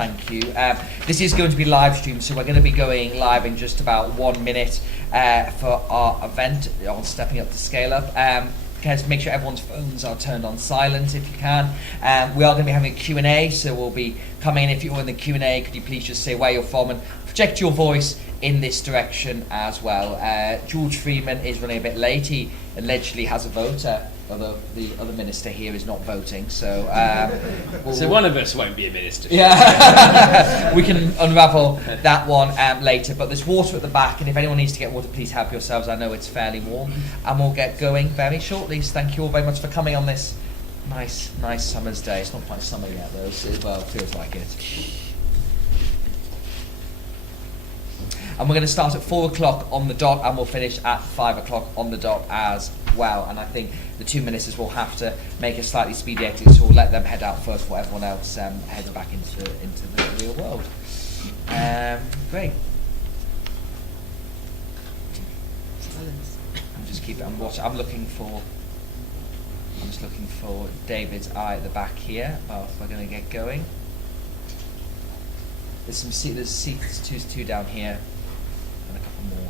Thank you. This is going to be live streamed, so we're going to be going live in just about 1 minute for our event on Stepping Up to Scale Up. Guys, make sure everyone's phones are turned on silent if you can. We are going to be having a Q&A, so we'll be coming in. If you're in the Q&A, could you please just say where you're from and project your voice in this direction as well. George Freeman is running a bit late. He allegedly has a voter, although the other minister here is not voting. So so one of us won't be a minister. Yeah, we can unravel that one later. But there's water at the back, and if anyone needs to get water, please help yourselves. I know it's fairly warm, and we'll get going very shortly. So thank you all very much for coming on this nice summer's day. It's not quite summer yet, though. So, well, it feels like it. And we're going to start at 4 o'clock on the dot, and we'll finish at 5 o'clock on the dot as well. And I think the 2 ministers will have to make a slightly speedy exit, so we'll let them head out first while everyone else heads back into the real world. Great. I'm just looking for David's eye at the back here. If we're going to get going. There's seats two down here. And a couple more.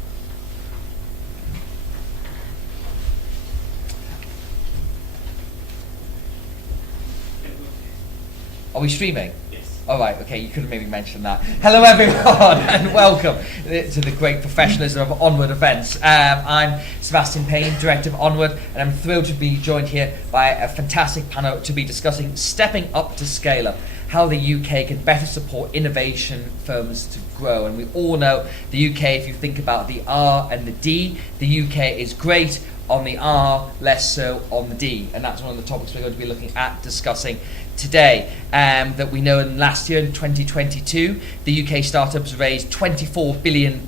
Are we streaming? Yes. All right, okay, you could have maybe mentioned that. Hello everyone and welcome to the great professionalism of Onward events. I'm Sebastian Payne, Director of Onward, and I'm thrilled to be joined here by a fantastic panel to be discussing Stepping Up to Scale Up, how the UK can better support innovation firms to grow. And we all know the UK, if you think about the R and the D, the UK is great on the R, less so on the D. And that's one of the topics we're going to be looking at discussing today. That we know in last year, in 2022, the UK startups raised £24 billion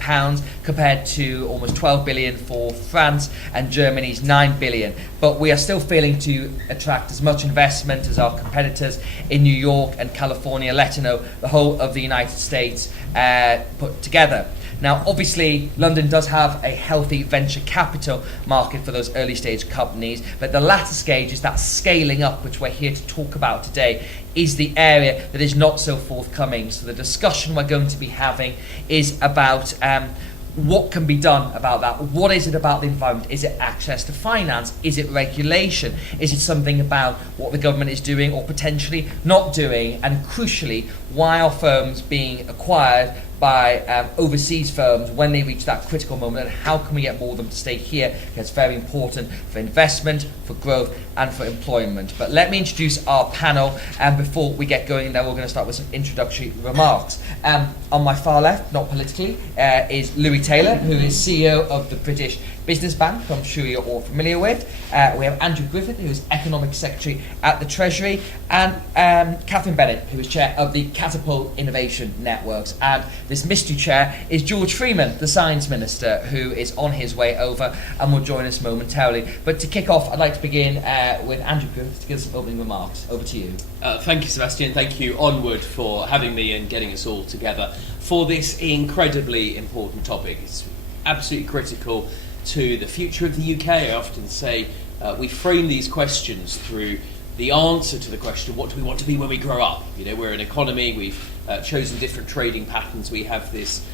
compared to almost 12 billion for France and Germany's 9 billion. But we are still failing to attract as much investment as our competitors in New York and California, let alone the whole of the United States put together. Now, obviously, London does have a healthy venture capital market for those early stage companies, but the latter stage is that scaling up, which we're here to talk about today, is the area that is not so forthcoming. So the discussion we're going to be having is about what can be done about that. What is it about the environment? Is it access to finance? Is it regulation? Is it something about what the government is doing or potentially not doing? And crucially, why are firms being acquired by overseas firms when they reach that critical moment, and how can we get more of them to stay here? It's very important for investment, for growth, and for employment. But let me introduce our panel, and before we get going, then we're going to start with some introductory remarks. On my far left, not politically, is Louis Taylor, who is CEO of the British Business Bank, who I'm sure you're all familiar with. We have Andrew Griffith, who is Economic Secretary at the Treasury, and Catherine Bennett, who is Chair of the Catapult Innovation Networks. And this mystery chair is George Freeman, the Science Minister, who is on his way over and will join us momentarily. But to kick off, I'd like to begin with Andrew Griffith to give some opening remarks. Over to you. Thank you, Sebastian. Thank you, Onward, for having me and getting us all together for this incredibly important topic. It's absolutely critical to the future of the UK. I often say we frame these questions through the answer to the question, what do we want to be when we grow up? You know, we're an economy, we've chosen different trading patterns, we have this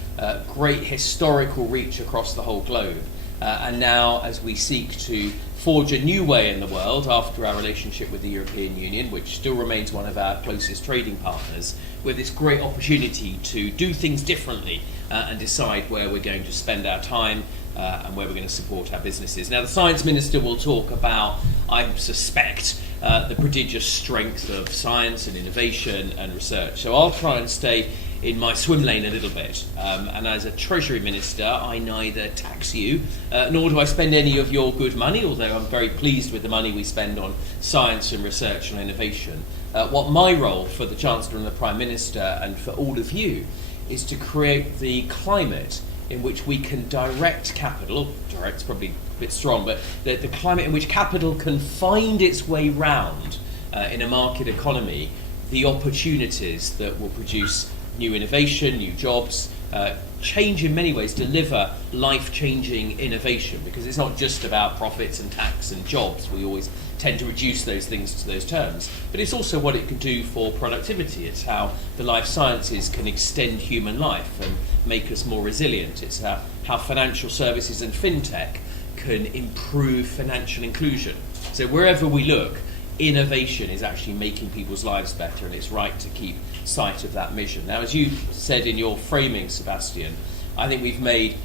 great historical reach across the whole globe. And now, as we seek to forge a new way in the world after our relationship with the European Union, which still remains one of our closest trading partners, with this great opportunity to do things differently and decide where we're going to spend our time and where we're going to support our businesses. Now, the Science Minister will talk about, I suspect, the prodigious strength of science and innovation and research. So I'll try and stay in my swim lane a little bit. And as a Treasury Minister, I neither tax you, nor do I spend any of your good money, although I'm very pleased with the money we spend on science and research and innovation. What my role for the Chancellor and the Prime Minister and for all of you is to create the climate in which we can direct capital, direct's probably a bit strong, but the climate in which capital can find its way round in a market economy, the opportunities that will produce new innovation, new jobs, change in many ways, deliver life-changing innovation, because it's not just about profits and tax and jobs. We always tend to reduce those things to those terms, but it's also what it can do for productivity. It's how the life sciences can extend human life and make us more resilient. It's how financial services and fintech can improve financial inclusion. So wherever we look, innovation is actually making people's lives better, and it's right to keep sight of that mission. Now, as you said in your framing, Sebastian, I think we've made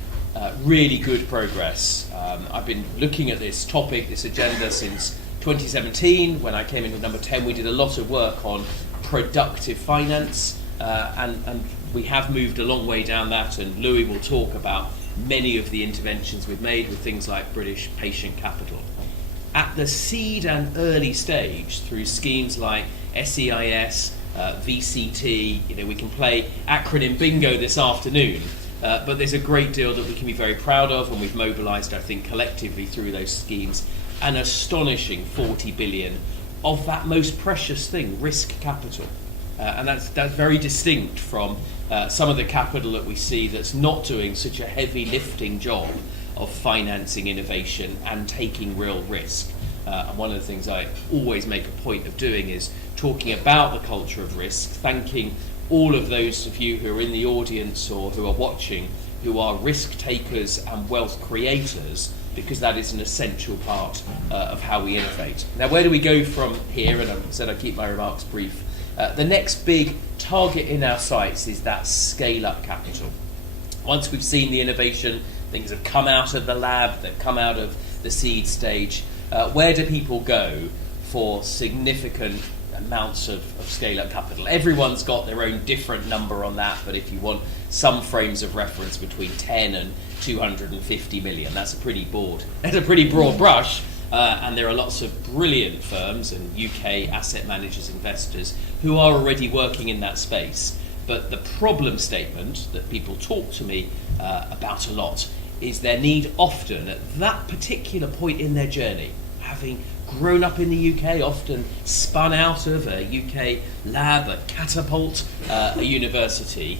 really good progress. I've been looking at this topic, this agenda, since 2017. When I came in at number 10, we did a lot of work on productive finance, and we have moved a long way down that, and Louis will talk about many of the interventions we've made with things like British Patient Capital. At the seed and early stage, through schemes like SEIS, VCT, we can play acronym bingo this afternoon, but there's a great deal that we can be very proud of, and we've mobilised, I think, collectively through those schemes, an astonishing 40 billion of that most precious thing, risk capital. And that's very distinct from some of the capital that we see that's not doing such a heavy lifting job of financing innovation and taking real risk. And one of the things I always make a point of doing is talking about the culture of risk, thanking all of those of you who are in the audience or who are watching, who are risk takers and wealth creators, because that is an essential part of how we innovate. Now, where do we go from here? And I said I keep my remarks brief. The next big target in our sights is that scale-up capital. Once we've seen the innovation, things have come out of the lab, they've come out of the seed stage, where do people go for significant amounts of scale-up capital? Everyone's got their own different number on that, but if you want some frames of reference between 10 and 250 million, that's a pretty broad brush. And there are lots of brilliant firms and UK asset managers, investors who are already working in that space. But the problem statement that people talk to me about a lot is their need often at that particular point in their journey, having grown up in the UK, often spun out of a UK lab, a catapult, a university,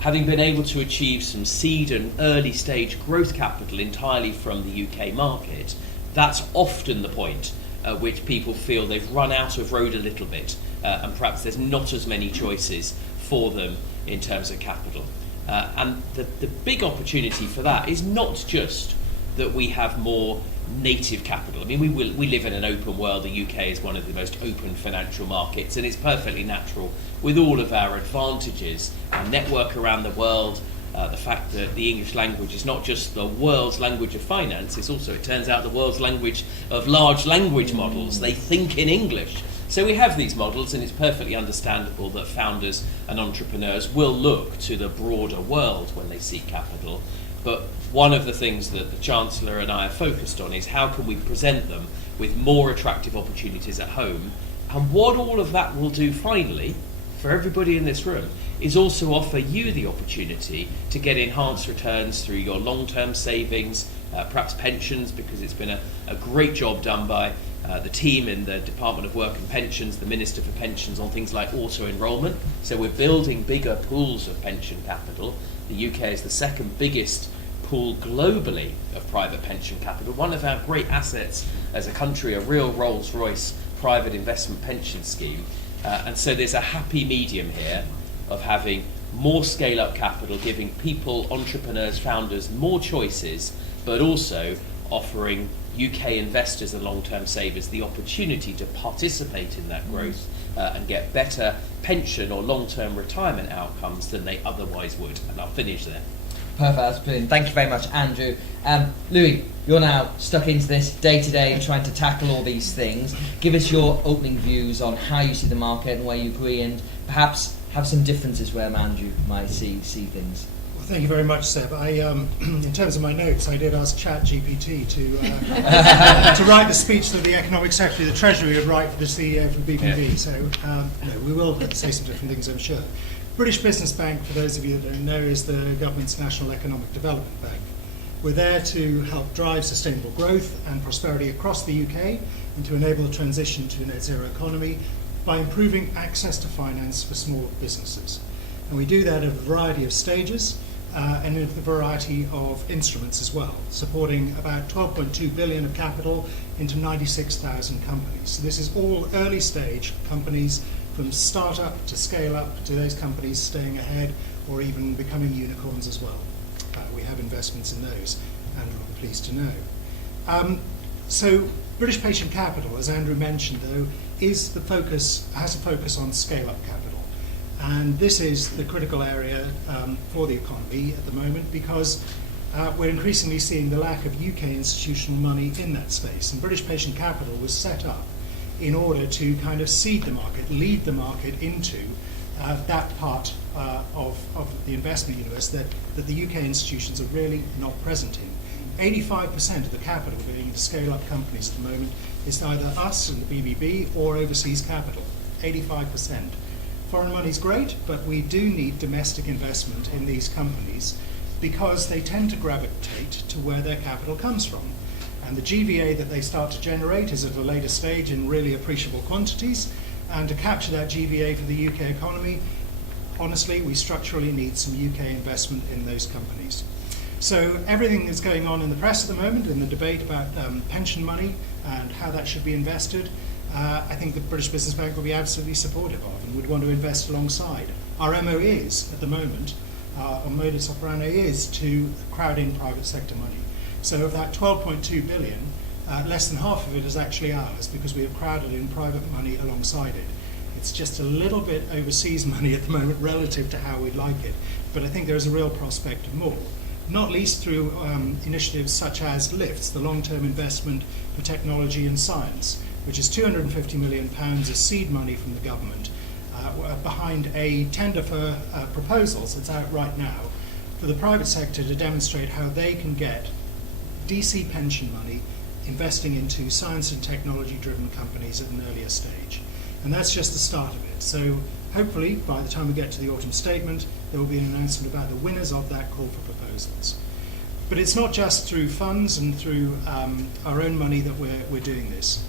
having been able to achieve some seed and early stage growth capital entirely from the UK market. That's often the point at which people feel they've run out of road a little bit, and perhaps there's not as many choices for them in terms of capital. And the big opportunity for that is not just that we have more native capital. I mean, we live in an open world. The UK is one of the most open financial markets, and it's perfectly natural with all of our advantages, our network around the world, the fact that the English language is not just the world's language of finance, it's also, it turns out, the world's language of large language models. They think in English. So we have these models, and it's perfectly understandable that founders and entrepreneurs will look to the broader world when they seek capital. But one of the things that the Chancellor and I are focused on is how can we present them with more attractive opportunities at home. And what all of that will do finally, for everybody in this room, is also offer you the opportunity to get enhanced returns through your long-term savings, perhaps pensions, because it's been a great job done by the team in the Department of Work and Pensions, the Minister for Pensions, on things like auto-enrolment. So we're building bigger pools of pension capital. The UK is the second biggest pool globally of private pension capital. One of our great assets as a country, a real Rolls-Royce private investment pension scheme. And so there's a happy medium here of having more scale-up capital, giving people, entrepreneurs, founders more choices, but also offering UK investors and long-term savers the opportunity to participate in that growth and get better pension or long-term retirement outcomes than they otherwise would. And I'll finish there. Perfect, that's brilliant. Thank you very much, Andrew. Louis, you're now stuck into this day to day, trying to tackle all these things. Give us your opening views on how you see the market and where you agree, and perhaps have some differences where Andrew might see things. Well, thank you very much, Seb. In terms of my notes, I did ask ChatGPT to write the speech that the Economic Secretary of the Treasury would write for the CEO from BBB. Yeah. So we will say some different things, I'm sure. British Business Bank, for those of you that don't know, is the government's national economic development bank. We're there to help drive sustainable growth and prosperity across the UK and to enable a transition to a net zero economy by improving access to finance for small businesses. And we do that at a variety of stages. and in a variety of instruments as well, supporting about 12.2 billion of capital into 96,000 companies. So this is all early stage companies, from startup to scale up to those companies staying ahead or even becoming unicorns as well. We have investments in those, Andrew will be pleased to know. So British Patient Capital, as Andrew mentioned, though, has a focus on scale-up capital. And this is the critical area for the economy at the moment, because we're increasingly seeing the lack of UK institutional money in that space. And British Patient Capital was set up in order to kind of seed the market, lead the market into that part of the investment universe that the UK institutions are really not present in. 85% of the capital going into scale-up companies at the moment is either us and the BBB or overseas capital. 85%. Foreign money is great, but we do need domestic investment in these companies because they tend to gravitate to where their capital comes from. And the GVA that they start to generate is at a later stage in really appreciable quantities. And to capture that GVA for the UK economy, honestly, we structurally need some UK investment in those companies. So everything that's going on in the press at the moment, in the debate about pension money and how that should be invested, I think the British Business Bank will be absolutely supportive of and would want to invest alongside. Our MO is, at the moment, our modus operandi is to crowd in private sector money. So of that 12.2 billion, less than half of it is actually ours because we have crowded in private money alongside it. It's just a little bit overseas money at the moment relative to how we'd like it, but I think there's a real prospect of more. Not least through initiatives such as LIFTS, the Long-Term Investment for Technology and Science, which is £250 million of seed money from the government behind a tender for proposals that's out right now for the private sector to demonstrate how they can get DC pension money investing into science and technology-driven companies at an earlier stage. And that's just the start of it. So hopefully, by the time we get to the autumn statement, there will be an announcement about the winners of that call for proposals. But it's not just through funds and through our own money that we're doing this.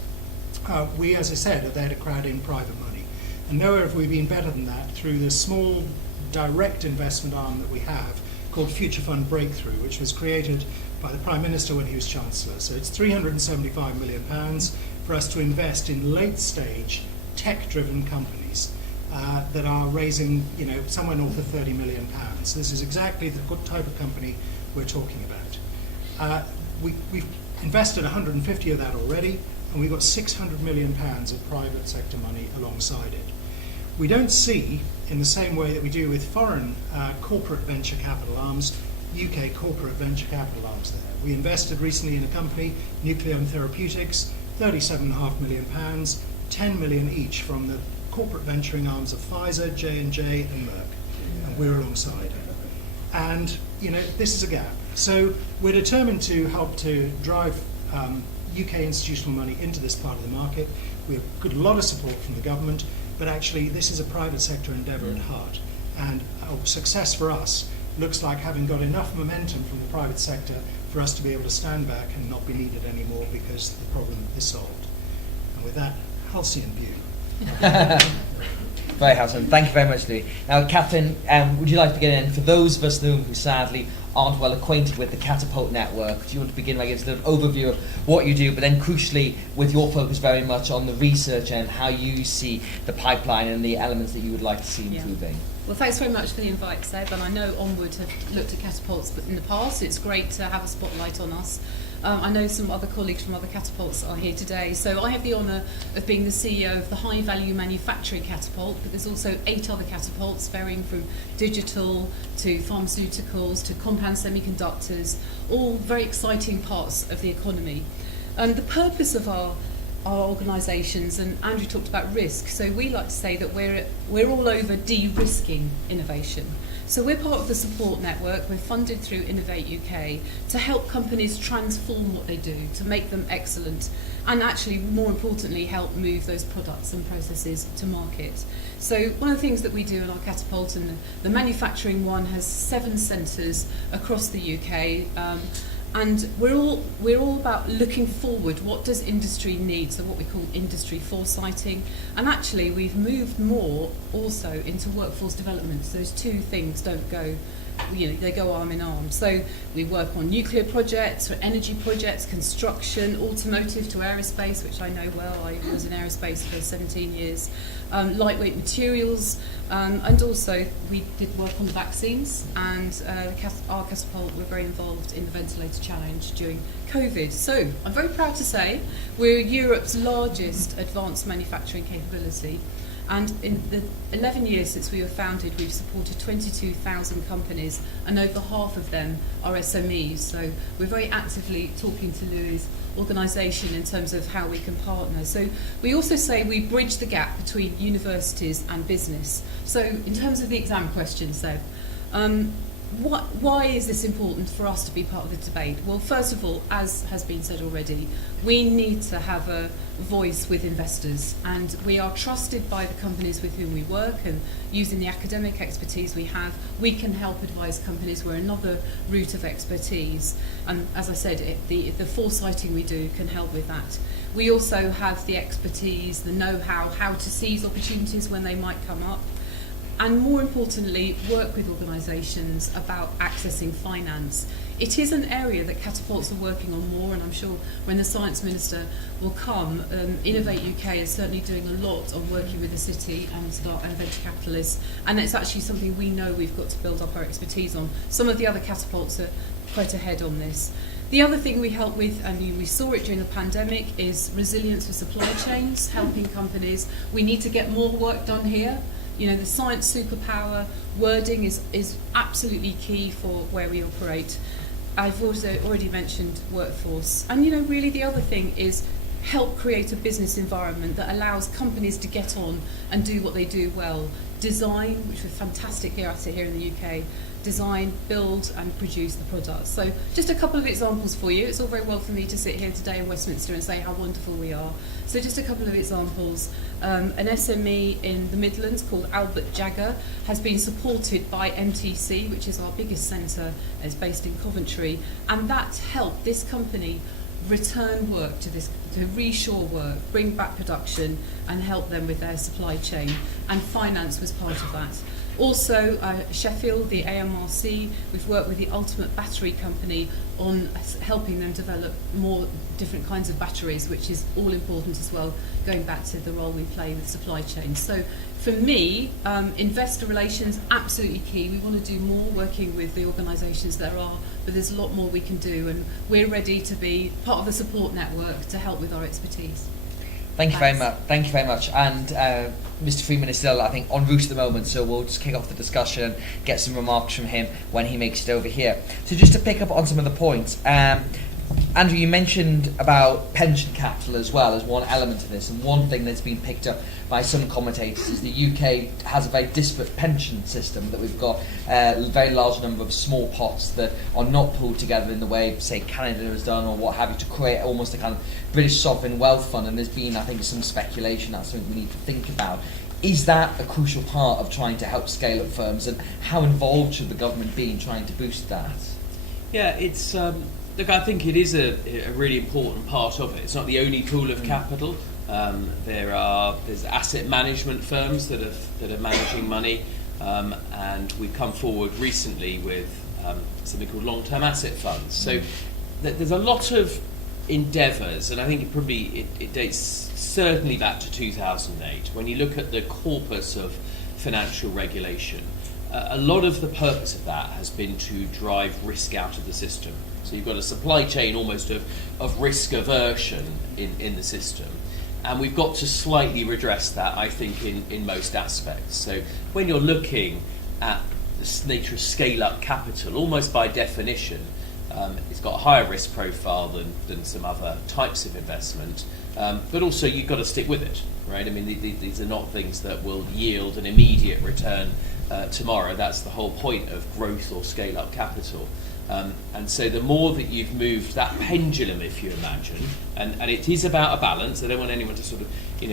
We, as I said, are there to crowd in private money. And nowhere have we been better than that through the small direct investment arm that we have called Future Fund Breakthrough, which was created by the Prime Minister when he was Chancellor. So it's £375 million for us to invest in late-stage tech-driven companies that are raising, somewhere north of £30 million. This is exactly the type of company we're talking about. We've invested 150 of that already, and we've got £600 million of private sector money alongside it. We don't see, in the same way that we do with foreign corporate venture capital arms, UK corporate venture capital arms there. We invested recently in a company, Nucleon Therapeutics, £37.5 million, 10 million each from the corporate venturing arms of Pfizer, J&J and Merck. And we're alongside. And, this is a gap. So we're determined to help to drive UK institutional money into this part of the market. We've got a lot of support from the government, but actually this is a private sector endeavour at heart. And success for us looks like having got enough momentum from the private sector for us to be able to stand back and not be needed anymore because the problem is solved. And with that halcyon view. Very halcyon. Thank you very much, Louis. Now, Captain, would you like to begin? And for those of us in the room who sadly aren't well acquainted with the Catapult network, do you want to begin by giving us a little overview of what you do, but then crucially with your focus very much on the research and how you see the pipeline and the elements that you would like to see improving? Well, thanks very much for the invite, Seb, and I know Onward have looked at catapults in the past. It's great to have a spotlight on us. I know some other colleagues from other catapults are here today. So I have the honour of being the CEO of the High Value Manufacturing Catapult, but there's also 8 other catapults varying from digital to pharmaceuticals to compound semiconductors, all very exciting parts of the economy. And the purpose of our organisations, and Andrew talked about risk, so we like to say that we're all over de-risking innovation. So we're part of the support network. We're funded through Innovate UK to help companies transform what they do, to make them excellent, and actually, more importantly, help move those products and processes to market. So one of the things that we do in our catapult, and the manufacturing one has 7 centres across the UK, And we're all about looking forward. What does industry need? So what we call industry foresighting. And actually, we've moved more also into workforce development. So those two things don't go, they go arm in arm. So we work on nuclear projects, or energy projects, construction, automotive to aerospace, which I know well. I was in aerospace for 17 years. Lightweight materials, and also we did work on the vaccines, and our catapult were very involved in the ventilator challenge during COVID. So I'm very proud to say we're Europe's largest advanced manufacturing capability. And in the 11 years since we were founded, we've supported 22,000 companies, and over half of them are SMEs. So we're very actively talking to Louis' organisation in terms of how we can partner. So we also say we bridge the gap between universities and business. So in terms of the exam question, Seb, why is this important for us to be part of the debate? Well, first of all, as has been said already, we need to have a voice with investors, and we are trusted by the companies with whom we work, and using the academic expertise we have, we can help advise companies. We're another route of expertise, and as I said, the foresighting we do can help with that. We also have the expertise, the know-how, how to seize opportunities when they might come up. And more importantly, work with organisations about accessing finance. It is an area that catapults are working on more, and I'm sure when the Science Minister will come, Innovate UK is certainly doing a lot on working with the city and venture capitalists, and it's actually something we know we've got to build up our expertise on. Some of the other catapults are quite ahead on this. The other thing we help with, and we saw it during the pandemic, is resilience for supply chains, helping companies. We need to get more work done here. The science superpower wording is absolutely key for where we operate. I've also already mentioned workforce. And, really the other thing is help create a business environment that allows companies to get on and do what they do well. Design, which we're fantastic here in the UK, design, build and produce the products. So just a couple of examples for you. It's all very well for me to sit here today in Westminster and say how wonderful we are. So just a couple of examples. An SME in the Midlands called Albert Jagger has been supported by MTC, which is our biggest centre, it's based in Coventry, and that helped this company return work to reshore work, bring back production and help them with their supply chain, and finance was part of that. Also, Sheffield, the AMRC, we've worked with the Ultimate Battery Company on helping them develop more different kinds of batteries, which is all important as well, going back to the role we play with supply chain. So for me, investor relations, absolutely key. We want to do more working with the organisations there are, but there's a lot more we can do, and we're ready to be part of the support network to help with our expertise. Thank you very much. Thank you very much. And Mr. Freeman is still, I think, en route at the moment, so we'll just kick off the discussion, get some remarks from him when he makes it over here. So just to pick up on some of the points, Andrew, you mentioned about pension capital as well as one element of this, and one thing that's been picked up by some commentators is the UK has a very disparate pension system, that we've got a very large number of small pots that are not pulled together in the way, say, Canada has done or what have you, to create almost a kind of British sovereign wealth fund, and there's been, I think, some speculation that's something we need to think about. Is that a crucial part of trying to help scale up firms, and how involved should the government be in trying to boost that? Yeah, it's... Look, I think it is a really important part of it. It's not the only pool of capital. There's asset management firms that are managing money, and we've come forward recently with something called long-term asset funds. So there's a lot of endeavours, and I think it dates certainly back to 2008. When you look at the corpus of financial regulation, a lot of the purpose of that has been to drive risk out of the system. So you've got a supply chain almost of risk aversion in the system. And we've got to slightly redress that, I think, in most aspects. So when you're looking at the nature of scale-up capital, almost by definition, it's got a higher risk profile than some other types of investment. But also you've got to stick with it, right? I mean, these are not things that will yield an immediate return tomorrow. That's the whole point of growth or scale-up capital. And so the more that you've moved that pendulum, if you imagine, and it is about a balance. I don't want anyone to sort of,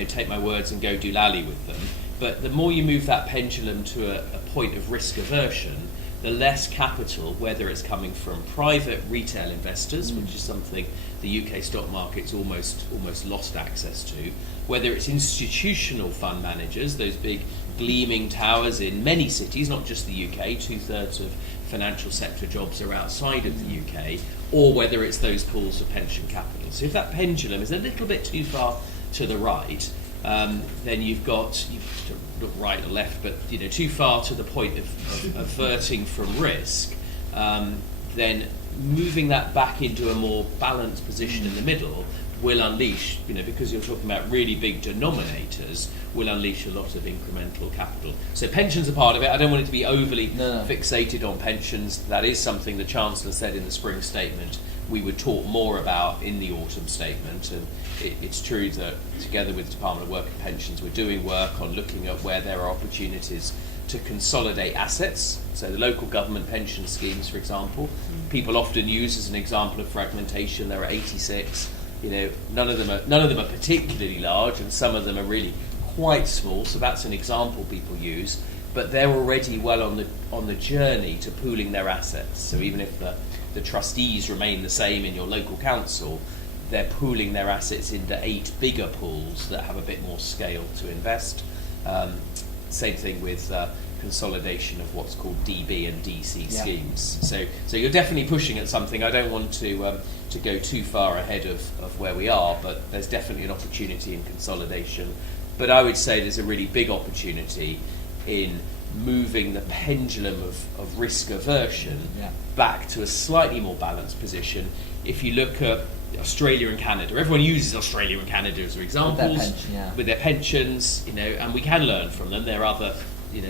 take my words and go doolally with them. But the more you move that pendulum to a point of risk aversion, the less capital, whether it's coming from private retail investors, which is something the UK stock market's almost lost access to, whether it's institutional fund managers, those big gleaming towers in many cities, not just the UK, 2/3 of financial sector jobs are outside of the UK, or whether it's those pools of pension capital. So if that pendulum is a little bit too far to the right, then you've got not right or left, but too far to the point of averting from risk. Then moving that back into a more balanced position in the middle will unleash, because you're talking about really big denominators, will unleash a lot of incremental capital. So pensions are part of it. I don't want it to be overly fixated on pensions. That is something the Chancellor said in the spring statement we would talk more about in the autumn statement, and it's true that together with the Department of Work and Pensions we're doing work on looking at where there are opportunities to consolidate assets. So the local government pension schemes, for example, people often use as an example of fragmentation. There are 86. None of them are particularly large, and some of them are really quite small. So that's an example people use. But they're already well on the journey to pooling their assets. So even if the trustees remain the same in your local council, they're pooling their assets into 8 bigger pools that have a bit more scale to invest. Same thing with consolidation of what's called DB and DC schemes. So you're definitely pushing at something. I don't want to go too far ahead of where we are, but there's definitely an opportunity in consolidation. But I would say there's a really big opportunity in moving the pendulum of risk aversion back to a slightly more balanced position. If you look at Australia and Canada, everyone uses Australia and Canada as examples with their pensions, and we can learn from them. There are other,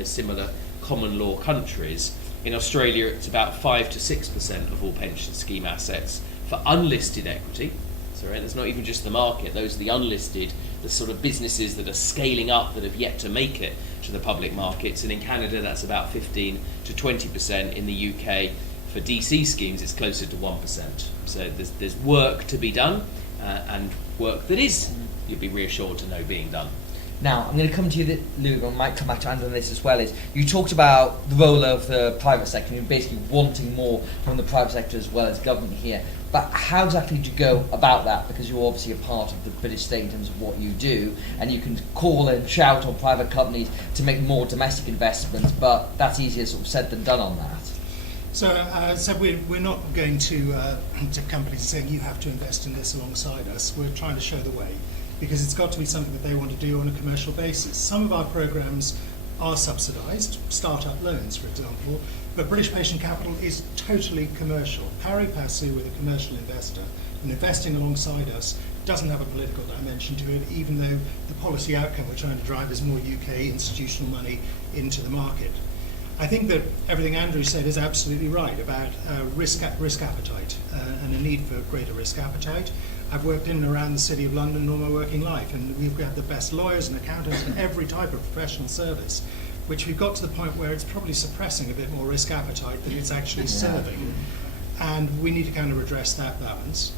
similar common law countries. In Australia, it's about 5 to 6% of all pension scheme assets for unlisted equity. So there's not even just the market; those are the unlisted, the sort of businesses that are scaling up that have yet to make it to the public markets. And in Canada, that's about 15 to 20%. In the UK, for DC schemes, it's closer to 1%. So there's work to be done, and work that is, you'll be reassured to know, being done. Now, I'm going to come to you, Luke, and I might come back to Andrew on this as well, is you talked about the role of the private sector and basically wanting more from the private sector as well as government here. But how exactly do you go about that? Because you're obviously a part of the British state in terms of what you do, and you can call and shout on private companies to make more domestic investments, but that's easier sort of said than done on that. So we're not going to companies saying you have to invest in this alongside us. We're trying to show the way, because it's got to be something that they want to do on a commercial basis. Some of our programs are subsidised, start-up loans, for example, but British Patient Capital is totally commercial, pari passu with a commercial investor, and investing alongside us doesn't have a political dimension to it, even though the policy outcome we're trying to drive is more UK institutional money into the market. I think that everything Andrew said is absolutely right about risk appetite and a need for greater risk appetite. I've worked in and around the City of London all my working life, and we've got the best lawyers and accountants and every type of professional service, which we've got to the point where it's probably suppressing a bit more risk appetite than it's actually serving. And we need to kind of address that balance.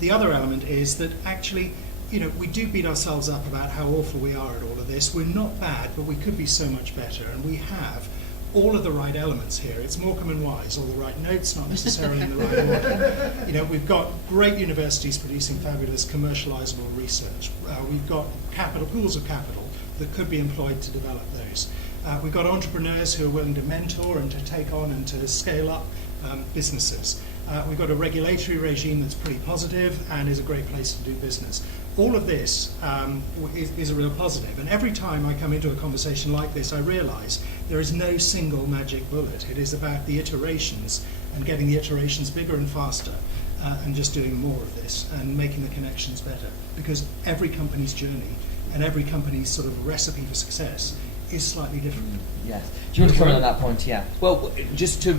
The other element is that actually, we do beat ourselves up about how awful we are at all of this. We're not bad, but we could be so much better, and we have all of the right elements here. It's Morecambe and Wise, all the right notes, not necessarily in the right order. We've got great universities producing fabulous commercializable research. We've got pools of capital that could be employed to develop those. We've got entrepreneurs who are willing to mentor and to take on and to scale up businesses. We've got a regulatory regime that's pretty positive and is a great place to do business. All of this is a real positive. And every time I come into a conversation like this, I realise there is no single magic bullet. It is about the iterations and getting the iterations bigger and faster and just doing more of this and making the connections better. Because every company's journey and every company's sort of recipe for success is slightly different. Yes. Do you want to comment on that point? Yeah. Well, just to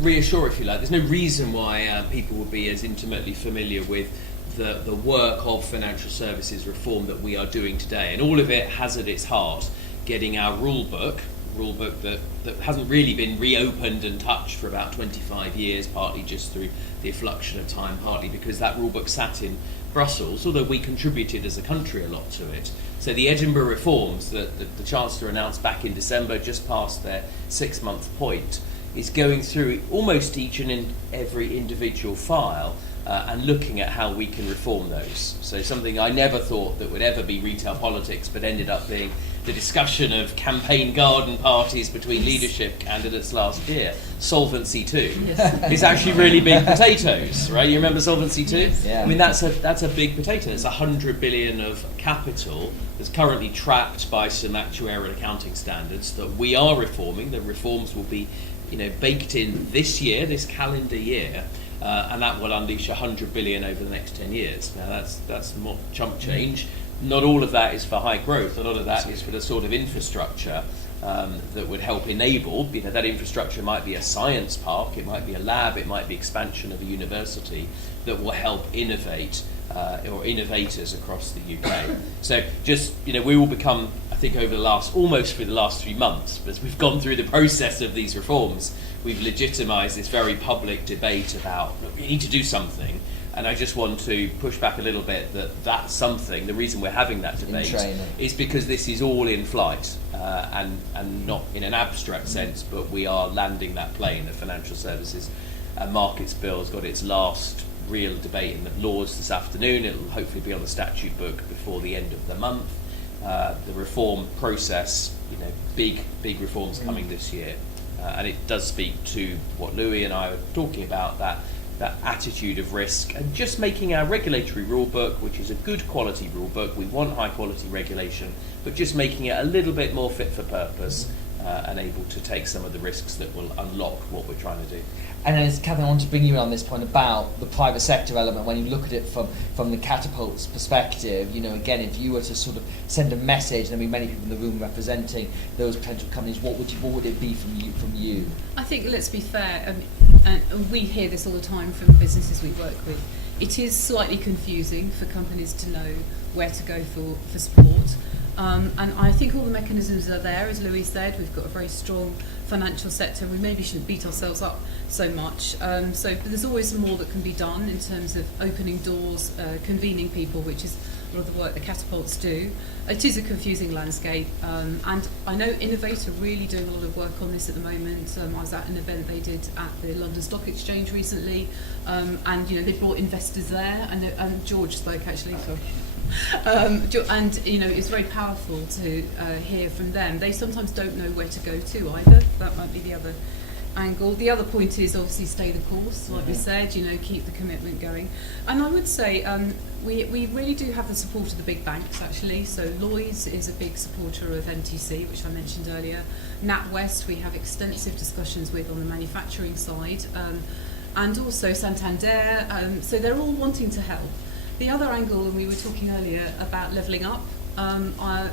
reassure, if you like, there's no reason why people would be as intimately familiar with the work of financial services reform that we are doing today. And all of it has at its heart getting our rule book that hasn't really been reopened and touched for about 25 years, partly just through the effluxion of time, partly because that rule book sat in Brussels, although we contributed as a country a lot to it. So the Edinburgh reforms that the Chancellor announced back in December, just past their 6-month point, is going through almost each and every individual file and looking at how we can reform those. So something I never thought that would ever be retail politics, but ended up being the discussion of campaign garden parties between leadership candidates last year. Solvency 2 is actually really big potatoes, right? You remember Solvency 2? Yes. Yeah. I mean, that's a big potato. It's 100 billion of capital that's currently trapped by some actuarial accounting standards that we are reforming. The reforms will be, baked in this year, this calendar year. And that will unleash 100 billion over the next 10 years. Now that's not chump change. Not all of that is for high growth. A lot of that is for the sort of infrastructure that would help enable. That infrastructure might be a science park, it might be a lab, it might be expansion of a university that will help innovate or innovators across the UK. So just we will become, I think, over the last 3 months, as we've gone through the process of these reforms, we've legitimised this very public debate about we need to do something. And I just want to push back a little bit that something, the reason we're having that debate is because this is all in flight and not in an abstract sense, but we are landing that plane. The Financial Services and Markets Bill has got its last real debate in the Lords this afternoon. It will hopefully be on the statute book before the end of the month. The reform process, big reforms coming this year. And it does speak to what Louis and I were talking about, that attitude of risk, and just making our regulatory rule book, which is a good quality rule book, we want high quality regulation, but just making it a little bit more fit for purpose and able to take some of the risks that will unlock what we're trying to do. And as Catherine, I want to bring you in on this point about the private sector element. When you look at it from the Catapult's perspective, again, if you were to sort of send a message, and many people in the room representing those potential companies, what would it be from you? I think, let's be fair, and we hear this all the time from businesses we work with. It is slightly confusing for companies to know where to go for support. And I think all the mechanisms are there, as Louis said. We've got a very strong financial sector. We maybe shouldn't beat ourselves up so much. But there's always more that can be done in terms of opening doors, convening people, which is a lot of the work the Catapults do. It is a confusing landscape, and I know Innovate are really doing a lot of work on this at the moment. I was at an event they did at the London Stock Exchange recently, and they brought investors there, and George spoke actually. So. And it's very powerful to hear from them. They sometimes don't know where to go to either. That might be the other angle. The other point is obviously stay the course, like we said, keep the commitment going. And I would say we really do have the support of the big banks actually. So Lloyds is a big supporter of NTC, which I mentioned earlier. NatWest we have extensive discussions with on the manufacturing side, and also Santander. So they're all wanting to help. The other angle, and we were talking earlier about levelling up,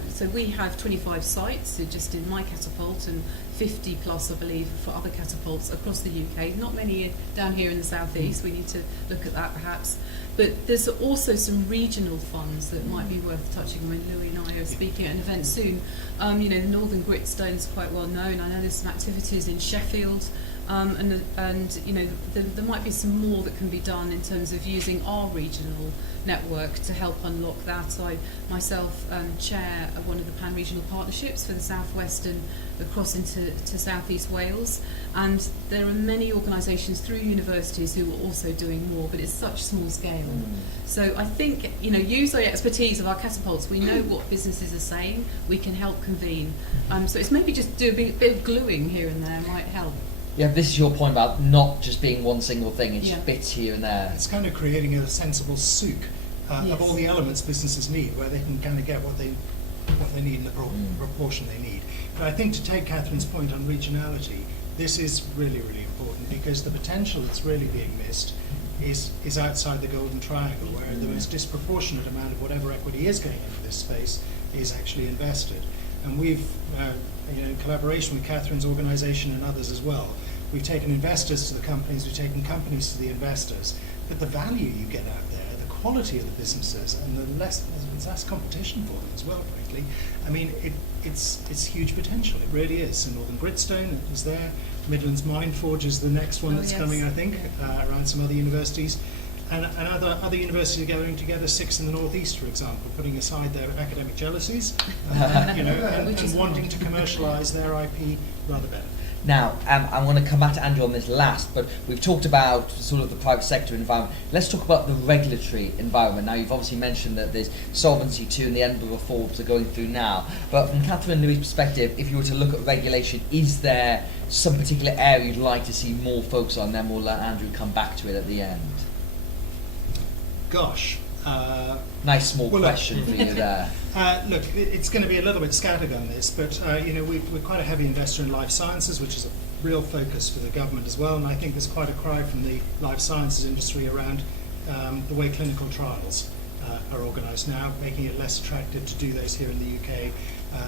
so we have 25 sites just in my catapult and 50 plus, I believe, for other catapults across the UK. Not many down here in the southeast. We need to look at that perhaps. But there's also some regional funds that might be worth touching when Louis and I are speaking at an event soon. The Northern Gritstone is quite well known. I know there's some activities in Sheffield. And there might be some more that can be done in terms of using our regional network to help unlock that. I myself chair one of the pan-regional partnerships for the southwest and across into South East Wales, and there are many organisations through universities who are also doing more, but it's such small scale. So I think use the expertise of our catapults. We know what businesses are saying. We can help convene. So it's maybe just do a bit of gluing here and there might help. Yeah, this is your point about not just being one single thing, it's just bits here and there. It's kind of creating a sensible souk of all the elements businesses need, where they can kind of get what they need in the proportion they need. But I think to take Catherine's point on regionality, this is really, really important, because the potential that's really being missed is outside the Golden Triangle, where the most disproportionate amount of whatever equity is going into this space is actually invested. And we've, in collaboration with Catherine's organisation and others as well, we've taken investors to the companies, we've taken companies to the investors, but the value you get out there, the quality of the businesses, and there's less competition for them as well, frankly. I mean, it's huge potential, it really is. So Northern Gritstone is there, Midlands Mineforge is the next one that's coming, I think, around some other universities. And other universities are gathering together, 6 in the northeast, for example, putting aside their academic jealousies, and wanting to commercialise their IP rather better. Now, I want to come back to Andrew on this last, but we've talked about sort of the private sector environment. Let's talk about the regulatory environment. Now, you've obviously mentioned that there's Solvency II and the Edinburgh reforms are going through now. But from Catherine and Louis' perspective, if you were to look at regulation, is there some particular area you'd like to see more focus on? Then we'll let Andrew come back to it at the end. Gosh. Nice small question for you there. Look, it's going to be a little bit scattergun this, but we're quite a heavy investor in life sciences, which is a real focus for the government as well. And I think there's quite a cry from the life sciences industry around the way clinical trials are organised now, making it less attractive to do those here in the UK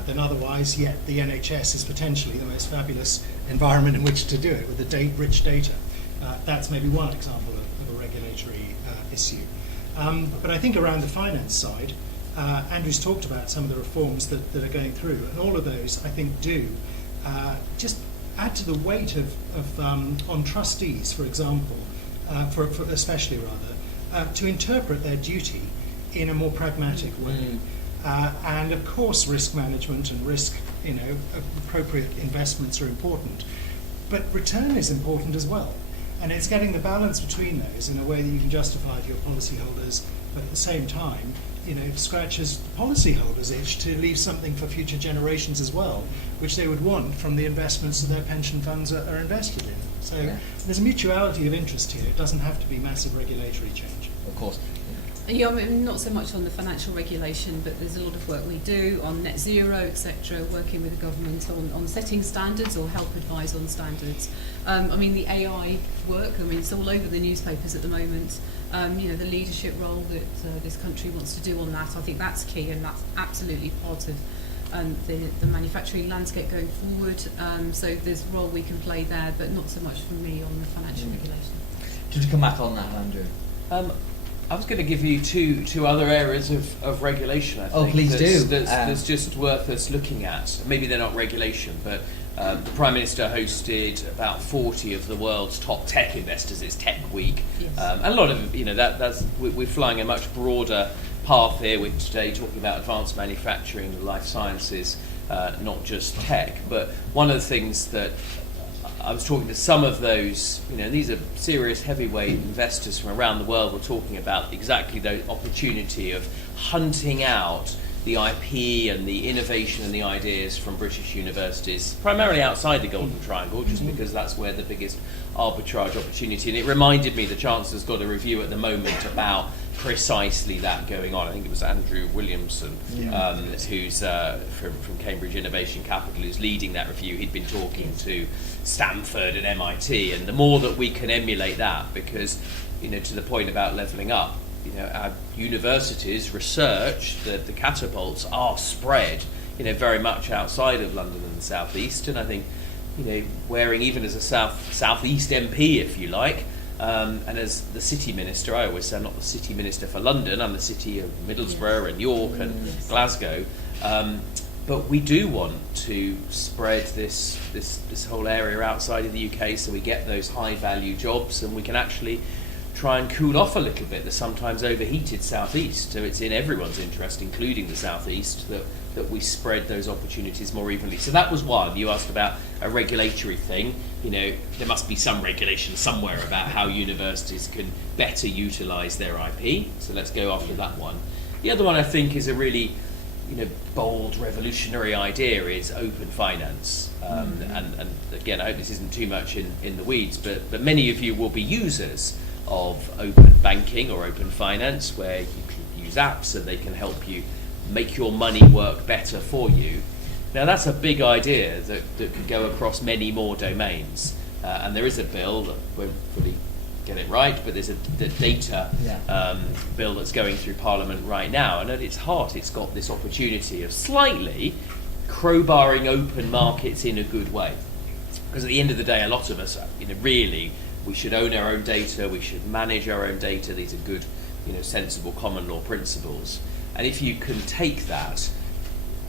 than otherwise. Yet the NHS is potentially the most fabulous environment in which to do it with the rich data. That's maybe one example of a regulatory issue. But I think around the finance side, Andrew's talked about some of the reforms that are going through, and all of those, I think, do just add to the weight of on trustees, for example, for especially rather, to interpret their duty in a more pragmatic way. And of course, risk management and risk, appropriate investments are important, but return is important as well. And it's getting the balance between those in a way that you can justify to your policyholders, but at the same time, scratches the policyholders' itch to leave something for future generations as well, which they would want from the investments that their pension funds are invested in. So there's a mutuality of interest here. It doesn't have to be massive regulatory change. Of course. Yeah, I mean, not so much on the financial regulation, but there's a lot of work we do on net zero, etc., working with the government on setting standards or help advise on standards. I mean, the AI work, it's all over the newspapers at the moment. The leadership role that this country wants to do on that, I think that's key, and that's absolutely part of the manufacturing landscape going forward. So there's a role we can play there, but not so much for me on the financial regulation. Did you come back on that, Andrew? I was going to give you two other areas of regulation, I think. Oh, please do. That's just worth us looking at. Maybe they're not regulation, but the Prime Minister hosted about 40 of the world's top tech investors. It's Tech Week. Yes. And a lot of, we're flying a much broader path here. We're today talking about advanced manufacturing, life sciences, not just tech. But one of the things that I was talking to some of those, these are serious heavyweight investors from around the world. We're talking about exactly the opportunity of hunting out the IP and the innovation and the ideas from British universities, primarily outside the Golden Triangle, just because that's where the biggest arbitrage opportunity. And it reminded me the Chancellor's got a review at the moment about precisely that going on. I think it was Andrew Williamson, who's from Cambridge Innovation Capital, who's leading that review. He'd been talking to Stanford and MIT, and the more that we can emulate that, because to the point about levelling up, our universities research that the catapults are spread very much outside of London and the southeast, and I think wearing, even as a southeast MP, if you like, and as the city minister, I always say I'm not the city minister for London, I'm the city of Middlesbrough and York and Glasgow. But we do want to spread this whole area outside of the UK, so we get those high value jobs, and we can actually try and cool off a little bit the sometimes overheated southeast. So it's in everyone's interest, including the southeast, that we spread those opportunities more evenly. So that was one. You asked about a regulatory thing. There must be some regulation somewhere about how universities can better utilise their IP. So let's go after that one. The other one I think is a really bold, revolutionary idea is open finance. And again, I hope this isn't too much in the weeds, but many of you will be users of open banking or open finance, where you can use apps and they can help you make your money work better for you. Now that's a big idea that can go across many more domains, and there is a bill that won't fully get it right, but there's the data bill that's going through Parliament right now, and at its heart it's got this opportunity of slightly crowbarring open markets in a good way, because at the end of the day a lot of us really, we should own our own data, we should manage our own data. These are good, sensible common law principles. And if you can take that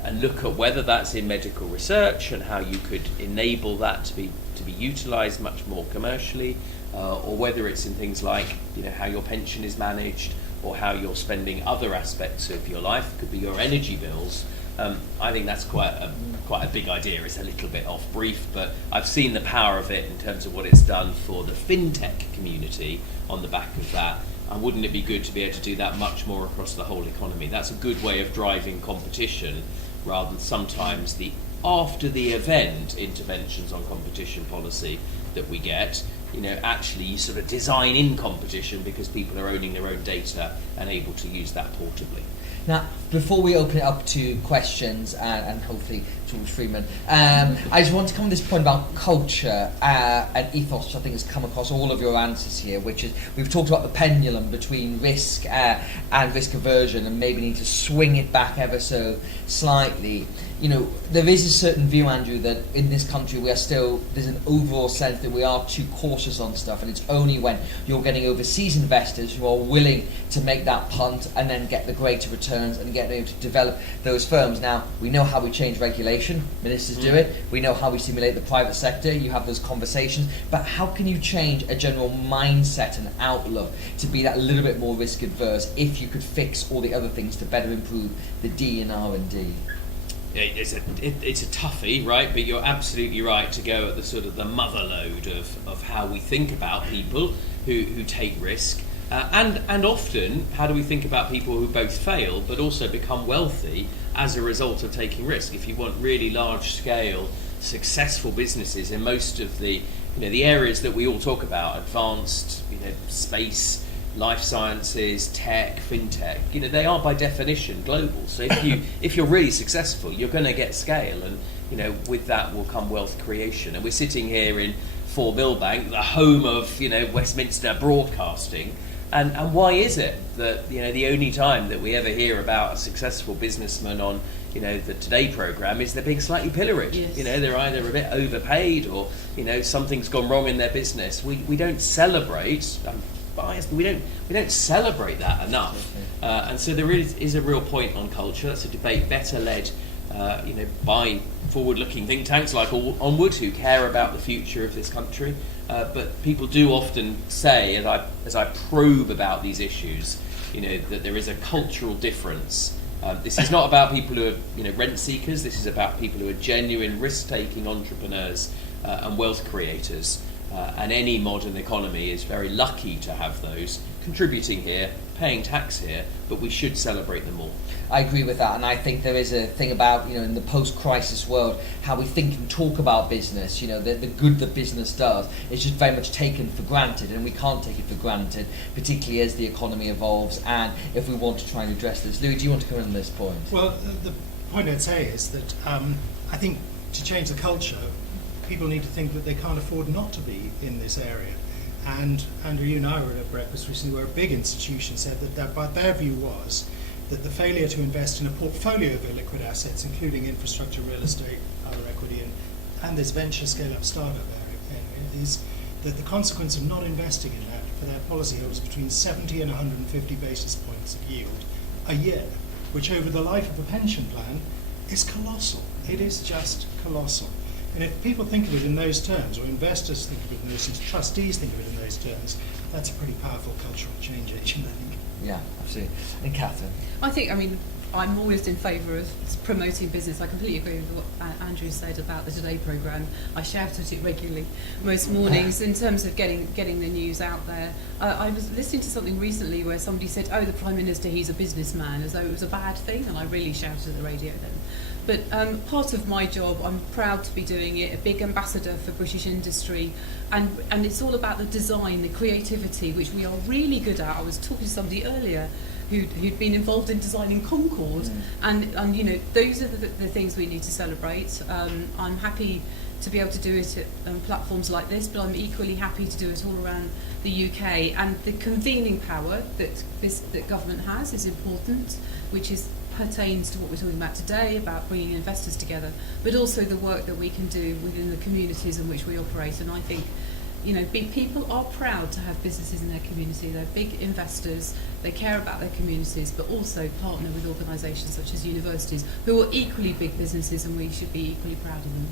and look at whether that's in medical research and how you could enable that to be utilised much more commercially, or whether it's in things like how your pension is managed or how you're spending other aspects of your life, could be your energy bills, I think that's quite a big idea. It's a little bit off brief, but I've seen the power of it in terms of what it's done for the fintech community on the back of that. And wouldn't it be good to be able to do that much more across the whole economy? That's a good way of driving competition, rather than sometimes the after the event interventions on competition policy that we get. Actually you sort of design in competition because people are owning their own data and able to use that portably. Now, before we open it up to questions and hopefully George Freeman, I just want to come to this point about culture and ethos, which I think has come across all of your answers here, which is we've talked about the pendulum between risk and risk aversion, and maybe need to swing it back ever so slightly. There is a certain view, Andrew, that in this country there's an overall sense that we are too cautious on stuff, and it's only when you're getting overseas investors who are willing to make that punt and then get the greater returns and get able to develop those firms. Now, we know how we change regulation, ministers do it, we know how we stimulate the private sector, you have those conversations, but how can you change a general mindset and outlook to be that little bit more risk adverse if you could fix all the other things to better improve the D in R&D? It's a toughie, right? But you're absolutely right to go at the sort of the mother lode of how we think about people who take risk. And often, how do we think about people who both fail but also become wealthy as a result of taking risk? If you want really large-scale, successful businesses in most of the areas that we all talk about, advanced, space, life sciences, tech, fintech, they are by definition global. So if you're really successful, you're going to get scale, and with that will come wealth creation. And we're sitting here in 4 Millbank, the home of Westminster broadcasting. And why is it that the only time that we ever hear about a successful businessman on the Today programme is they're being slightly pilloried? Yes. They're either a bit overpaid or something's gone wrong in their business. We don't celebrate. I'm biased, but we don't celebrate that enough. And so there is a real point on culture. That's a debate better led by forward-looking think tanks like Onward, who care about the future of this country. But people do often say, as I probe about these issues, that there is a cultural difference. This is not about people who are rent seekers. This is about people who are genuine risk-taking entrepreneurs and wealth creators. And any modern economy is very lucky to have those contributing here, paying tax here, but we should celebrate them all. I agree with that, and I think there is a thing about, in the post-crisis world, how we think and talk about business, the good that business does, is just very much taken for granted, and we can't take it for granted, particularly as the economy evolves, and if we want to try and address this. Louis, do you want to come in on this point? Well, the point I'd say is that I think to change the culture, people need to think that they can't afford not to be in this area. And Andrew, you and I were at a breakfast recently where a big institution said that their view was that the failure to invest in a portfolio of illiquid assets, including infrastructure, real estate, other equity, and this venture scale-up startup area, is that the consequence of not investing in that for their policyholders between 70 and 150 basis points of yield a year, which over the life of a pension plan is colossal. It is just colossal. And if people think of it in those terms, or investors think of it in those terms, trustees think of it in those terms, that's a pretty powerful cultural change agent, I think. Yeah, absolutely. And Catherine? I'm always in favour of promoting business. I completely agree with what Andrew said about the Today programme. I shout at it regularly most mornings in terms of getting the news out there. I was listening to something recently where somebody said, "Oh, the Prime Minister, he's a businessman," as though it was a bad thing, and I really shouted at the radio then. But part of my job, I'm proud to be doing it, a big ambassador for British industry, and it's all about the design, the creativity, which we are really good at. I was talking to somebody earlier who'd been involved in designing Concorde, and those are the things we need to celebrate. I'm happy to be able to do it at platforms like this, but I'm equally happy to do it all around the UK. And the convening power that government has is important, which pertains to what we're talking about today, about bringing investors together, but also the work that we can do within the communities in which we operate. And I think big people are proud to have businesses in their community. They're big investors, they care about their communities, but also partner with organisations such as universities, who are equally big businesses, and we should be equally proud of them.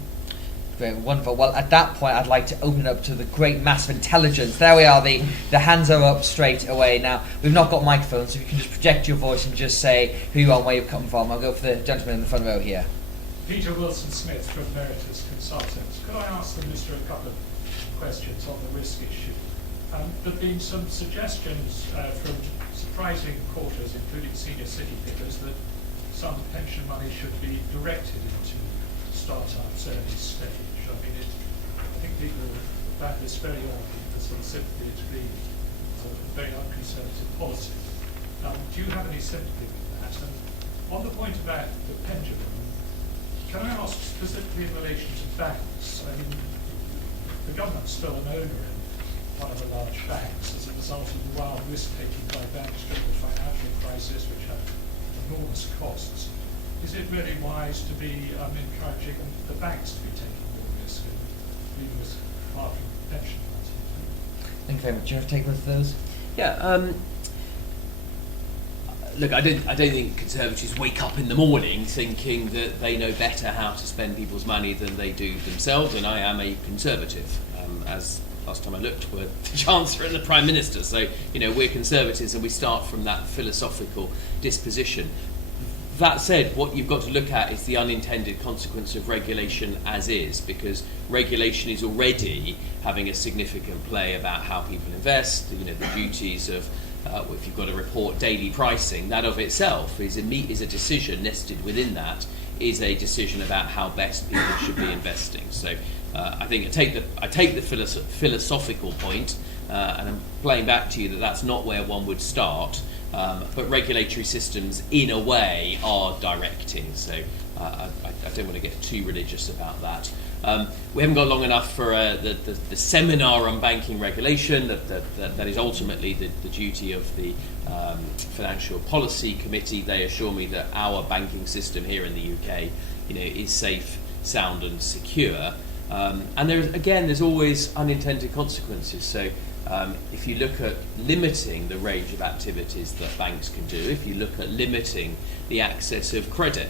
Great, wonderful. Well, at that point, I'd like to open it up to the great mass of intelligence. There we are. The hands are up straight away. Now, we've not got microphones, so if you can just project your voice and just say who you are and where you've come from. I'll go for the gentleman in the front row here. Peter Wilson-Smith from Veritas Consultants. Could I ask the Minister a couple of questions on the risk issue? There have been some suggestions from surprising quarters, including senior city figures, that some pension money should be directed into startups early stage. I mean, I think people found this very odd, the sort of sympathy it's been a very unconservative policy. Do you have any sympathy with that? And on the point about the pendulum, can I ask specifically in relation to banks? I mean, the government's still an owner in one of the large banks as a result of the wild risk-taking by banks during the financial crisis, which had enormous costs. Is it really wise to be encouraging the banks to be taking more risk and leaving us apart from pension funds? Thank you very much. Do you have to take both of those? Yeah. Look, I don't think Conservatives wake up in the morning thinking that they know better how to spend people's money than they do themselves, and I am a Conservative, as last time I looked were the Chancellor and the Prime Minister. So, we're Conservatives and we start from that philosophical disposition. That said, what you've got to look at is the unintended consequence of regulation as is, because regulation is already having a significant play about how people invest, the duties of if you've got to report daily pricing, that of itself is a decision nested within that, is a decision about how best people should be investing. So I think I take the philosophical point, and I'm playing back to you that that's not where one would start. But regulatory systems, in a way, are directing. So I don't want to get too religious about that. We haven't got long enough for the seminar on banking regulation. That is ultimately the duty of the Financial Policy Committee. They assure me that our banking system here in the UK, is safe, sound, and secure. And there's always unintended consequences. So. If you look at limiting the range of activities that banks can do, if you look at limiting the access of credit,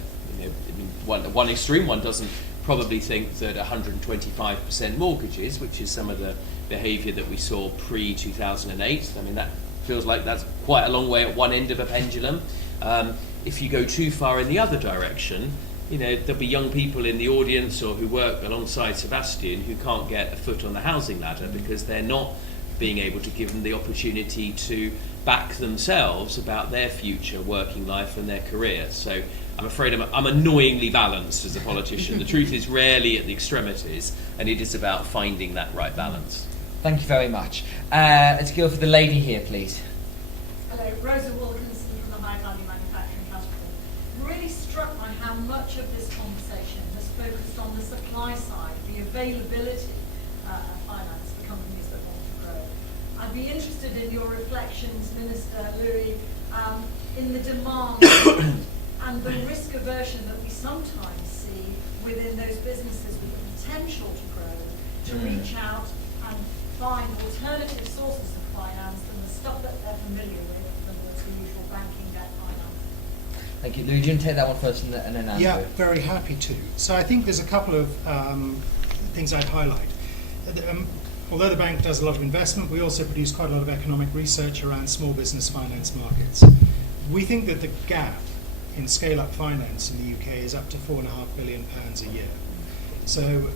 one extreme, one doesn't probably think that 125% mortgages, which is some of the behaviour that we saw pre-2008, I mean, that feels like that's quite a long way at one end of a pendulum. If you go too far in the other direction, there'll be young people in the audience or who work alongside Sebastian who can't get a foot on the housing ladder because they're not being able to give them the opportunity to back themselves about their future working life and their career. So I'm afraid I'm annoyingly balanced as a politician. The truth is rarely at the extremities, and it is about finding that right balance. Thank you very much. Let's go for the lady here, please. Hello, Rosa Wilkinson from the High Value Manufacturing Capital. I'm really struck by how much of this conversation has focused on the supply side, the availability of finance for companies that want to grow. I'd be interested in your reflections, Minister Louis, in the demand and the risk aversion that we sometimes see within those businesses with the potential to grow, to reach out and find alternative sources of finance than the stuff that they're familiar with, than the usual banking debt finance. Thank you. Louis, do you want to take that one first and then Andrew? Yeah, very happy to. So I think there's a couple of things I'd highlight. Although the bank does a lot of investment, we also produce quite a lot of economic research around small business finance markets. We think that the gap in scale-up finance in the UK is up to £4.5 billion a year. So,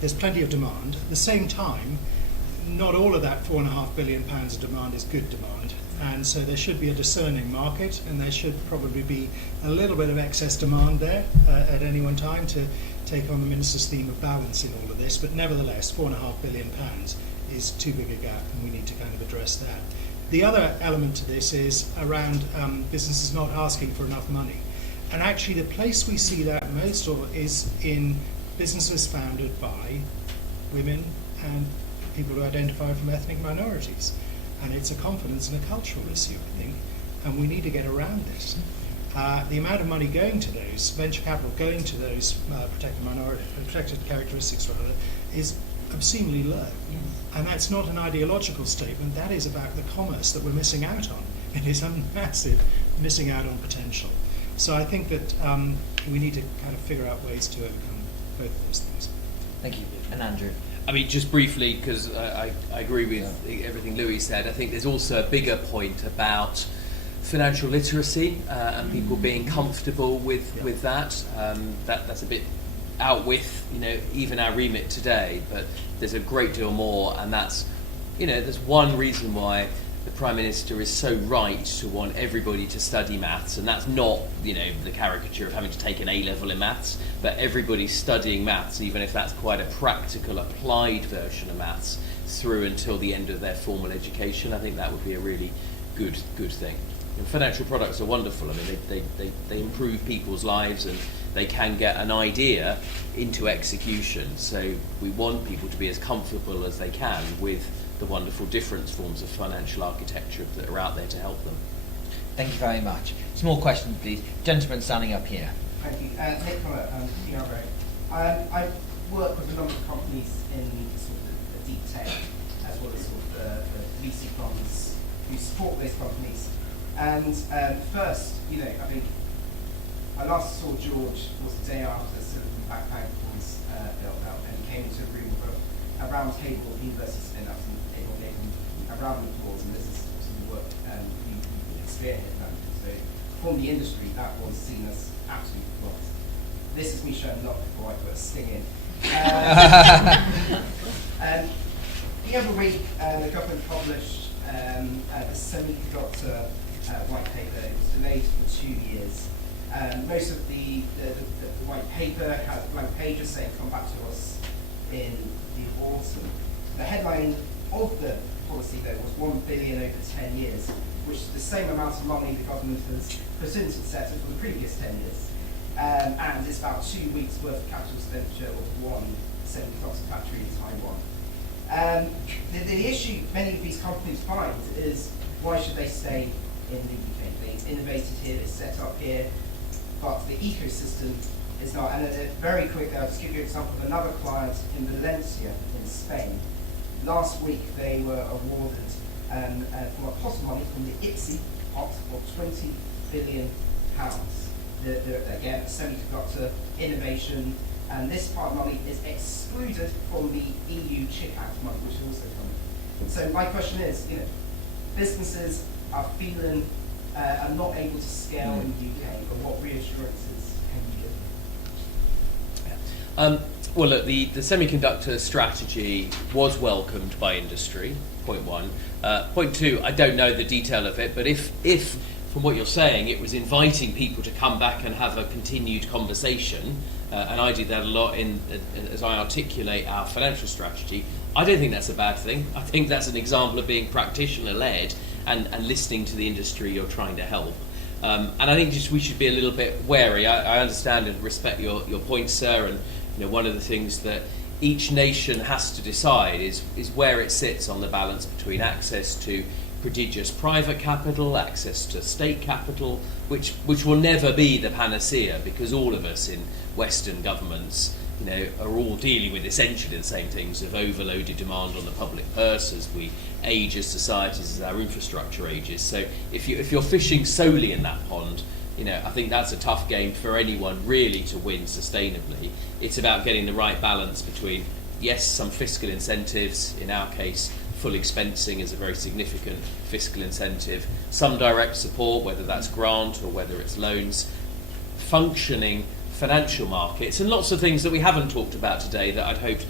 there's plenty of demand. At the same time, not all of that £4.5 billion of demand is good demand. And so there should be a discerning market, and there should probably be a little bit of excess demand there at any one time to take on the Minister's theme of balance in all of this. But nevertheless, £4.5 billion is too big a gap, and we need to kind of address that. The other element to this is around businesses not asking for enough money. And actually the place we see that most is in businesses founded by women and people who identify from ethnic minorities. And it's a confidence and a cultural issue, I think, and we need to get around this. The amount of money going to those, venture capital going to those protected characteristics is obscenely low. And that's not an ideological statement, that is about the commerce that we're missing out on. It is a massive missing out on potential. So I think that we need to kind of figure out ways to overcome both of those things. Thank you. And Andrew. I mean, just briefly, because I agree with everything Louis said, I think there's also a bigger point about financial literacy and people being comfortable with that. That's a bit out with, even our remit today, but there's a great deal more, and that's, there's one reason why the Prime Minister is so right to want everybody to study maths, and that's not, the caricature of having to take an A-level in maths, but everybody studying maths, even if that's quite a practical, applied version of maths, through until the end of their formal education. I think that would be a really good thing. And financial products are wonderful. I mean, they improve people's lives, and they can get an idea into execution. So we want people to be as comfortable as they can with the wonderful different forms of financial architecture that are out there to help them. Thank you very much. Small question, please. Gentleman standing up here. Thank you. Nick Connor, PRO. I work with a number of companies in sort of the deep tech, as well as sort of the VC funds who support those companies. And first, I think I last saw George was the day after Silicon Backpack was built out, and he came into a room with a round table of university spin-ups, and everyone gave him a round of applause, and this is the work you experienced. So from the industry, that was seen as absolute loss. This is me showing love before I put a sting in. The other week, the government published the semiconductor white paper. It was delayed for 2 years. Most of the white paper has blank pages saying come back to us in the autumn. The headline of the policy though was 1 billion over 10 years, which is the same amount of money the government has presented set for the previous 10 years. And it's about 2 weeks worth of capital expenditure of one semiconductor factory in Taiwan. The issue many of these companies find is, why should they stay in the UK? They've innovated here, they're set up here, but the ecosystem is not. And very quickly, I'll just give you an example of another client in Valencia in Spain. Last week, they were awarded for a pot of money from the IPSI pot of £20 billion. Again, semiconductor innovation, and this part of money is excluded from the EU Chip Act money, which is also coming. So my question is, businesses are feeling are not able to scale in the UK, but what reassurances can you give? Well, look, the semiconductor strategy was welcomed by industry, point one. Point two, I don't know the detail of it, but if from what you're saying, it was inviting people to come back and have a continued conversation, and I do that a lot as I articulate our financial strategy, I don't think that's a bad thing. I think that's an example of being practitioner-led and listening to the industry you're trying to help. And I think we should be a little bit wary. I understand and respect your point, sir, and one of the things that each nation has to decide is where it sits on the balance between access to prodigious private capital, access to state capital, which will never be the panacea, because all of us in Western governments, are all dealing with essentially the same things of overloaded demand on the public purse as we age as societies, as our infrastructure ages. So if you're fishing solely in that pond, I think that's a tough game for anyone really to win sustainably. It's about getting the right balance between, yes, some fiscal incentives, in our case, full expensing is a very significant fiscal incentive, some direct support, whether that's grant or whether it's loans, functioning financial markets, and lots of things that we haven't talked about today that I'd hoped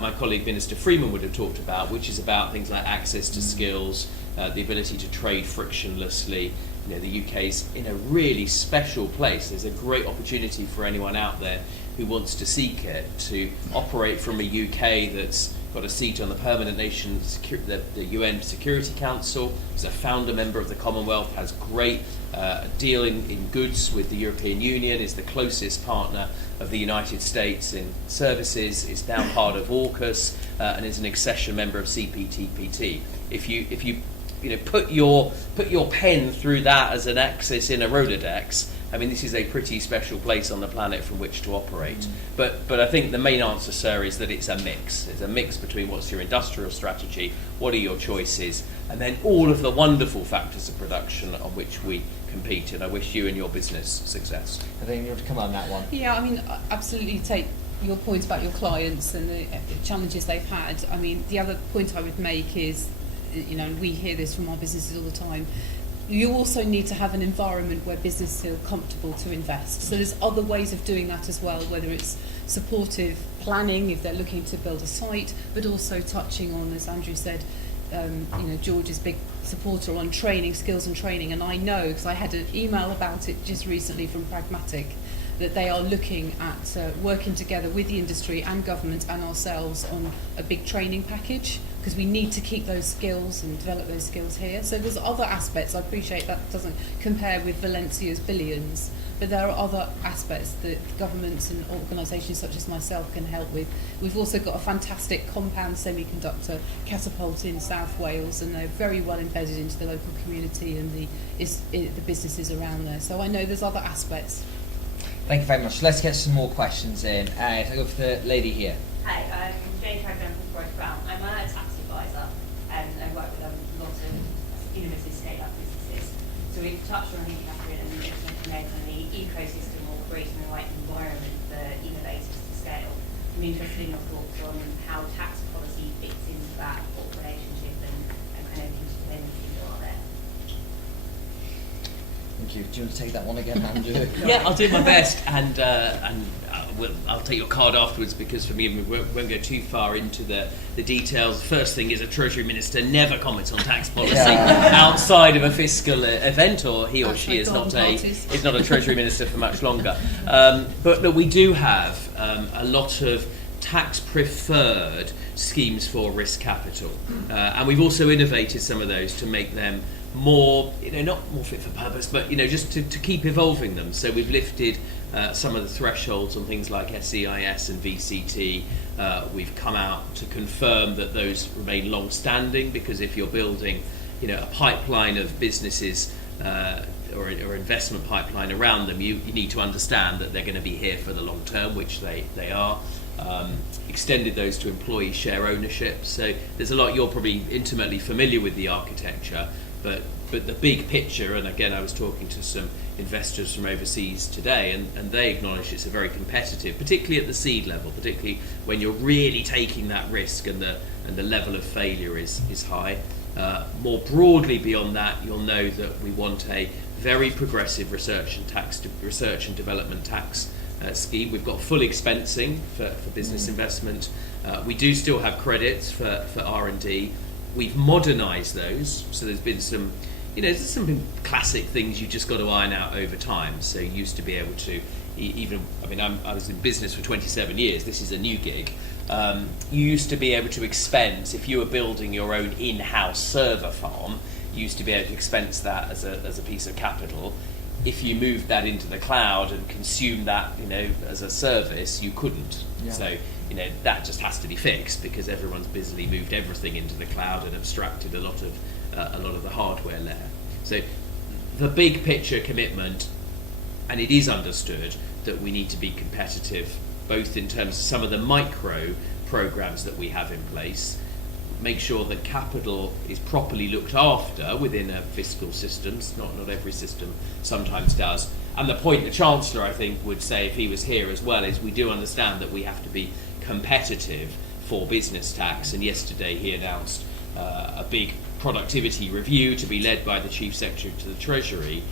my colleague Minister Freeman would have talked about, which is about things like access to skills, the ability to trade frictionlessly. The UK's in a really special place. There's a great opportunity for anyone out there who wants to seek it to operate from a UK that's got a seat on the Permanent Nations, the UN Security Council, is a founder member of the Commonwealth, has great deal in goods with the European Union, is the closest partner of the United States in services, is now part of AUKUS, and is an accession member of CPTPP. If you put your pen through that as an axis in a Rolodex, I mean, this is a pretty special place on the planet from which to operate. But I think the main answer, sir, is that it's a mix. It's a mix between what's your industrial strategy, what are your choices, and then all of the wonderful factors of production on which we compete. And I wish you and your business success. I think you have to come on that one. Yeah, I mean, absolutely take your point about your clients and the challenges they've had, I mean, the other point I would make is, you know, we hear this from our businesses all the time, you also need to have an environment where businesses feel comfortable to invest. So there's other ways of doing that as well, whether it's supportive planning if they're looking to build a site, but also touching on, as Andrew said, you know, George is a big supporter on training, skills and training, and I know, because I had an email about it just recently from Pragmatic, that they are looking at working together with the industry and government and ourselves on a big training package, because we need to keep those skills and develop those skills here. So there's other aspects. I appreciate that doesn't compare with Valencia's billions, but there are other aspects that governments and organisations such as myself can help with. We've also got a fantastic compound semiconductor catapult in South Wales, and they're very well embedded into the local community and the businesses around there. So I know there's other aspects. Thank you very much. Let's get some more questions in. I'll go for the lady here. Hi, I'm Jane Tragman from Forest Brown. I'm a tax advisor and I work with a lot of innovative scale-up businesses. So we've touched on, Catherine, and mentioned on the ecosystem or creating the right environment for innovators to scale. I'm interested in your thoughts on how tax policy fits into that relationship and kind of interdependencies that are there. Thank you. Do you want to take that one again, Andrew? Yeah, I'll do my best, and I'll take your card afterwards, because for me, we won't go too far into the details. First thing is, a Treasury Minister never comments on tax policy outside of a fiscal event, or he or she is not a Treasury Minister for much longer. But look, we do have a lot of tax-preferred schemes for risk capital, and we've also innovated some of those to make them more, not more fit for purpose, but just to keep evolving them. So we've lifted some of the thresholds on things like SEIS and VCT. We've come out to confirm that those remain long-standing, because if you're building, a pipeline of businesses or investment pipeline around them, you need to understand that they're going to be here for the long term, which they are. Extended those to employee share ownership. So there's a lot. You're probably intimately familiar with the architecture, but the big picture, and again, I was talking to some investors from overseas today, and they acknowledge it's a very competitive, particularly at the seed level, particularly when you're really taking that risk and the level of failure is high. More broadly beyond that, you'll know that we want a very progressive research and development tax scheme. We've got full expensing for business investment. We do still have credits for R&D. We've modernised those, so there's been some, there's some classic things you just got to iron out over time. So you used to be able to, I was in business for 27 years, this is a new gig. You used to be able to expense, if you were building your own in-house server farm, you used to be able to expense that as a piece of capital. If you moved that into the cloud and consumed that, as a service, you couldn't. Yeah. So, that just has to be fixed, because everyone's busily moved everything into the cloud and abstracted a lot of the hardware layer. So, the big picture commitment, and it is understood that we need to be competitive, both in terms of some of the micro programs that we have in place, make sure that capital is properly looked after within a fiscal system. Not every system sometimes does. And the point the Chancellor, I think, would say if he was here as well is we do understand that we have to be competitive for business tax. And yesterday he announced a big productivity review to be led by the Chief Secretary to the Treasury,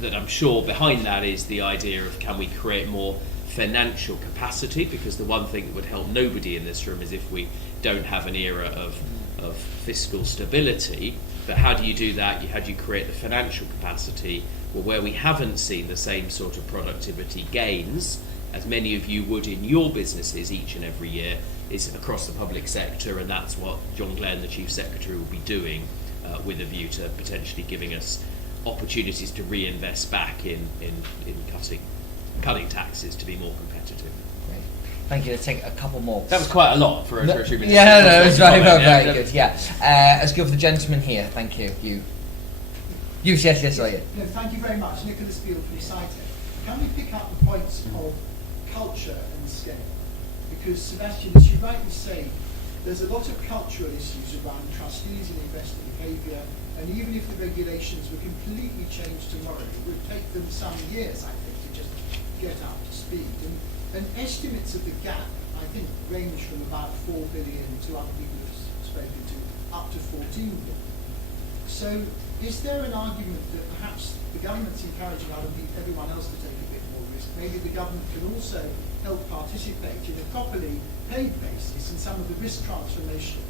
that I'm sure behind that is the idea of, can we create more financial capacity? Because the one thing that would help nobody in this room is if we don't have an era of fiscal stability. But how do you do that? How do you create the financial capacity? Well, where we haven't seen the same sort of productivity gains as many of you would in your businesses each and every year is across the public sector, and that's what John Glenn, the Chief Secretary, will be doing with a view to potentially giving us opportunities to reinvest back in cutting taxes to be more competitive. Great. Thank you. Let's take a couple more. That was quite a lot for a Treasury Minister. Yeah, no, it was very good. Yeah. Let's go for the gentleman here. Thank you. Yes, sorry. No, thank you very much. Nicholas Beale from Cytec. Can we pick up the points of culture and scale? Because, Sebastian, as you rightly say, there's a lot of cultural issues around trustees and investor behaviour, and even if the regulations were completely changed tomorrow, it would take them some years, I think, to just get up to speed. And And estimates of the gap, I think, range from about 4 billion to other people have spoken to, up to 14 billion. So is there an argument that perhaps the government's encouraging everyone else to take a bit more risk? Maybe the government can also help participate in a properly paid basis in some of the risk transformation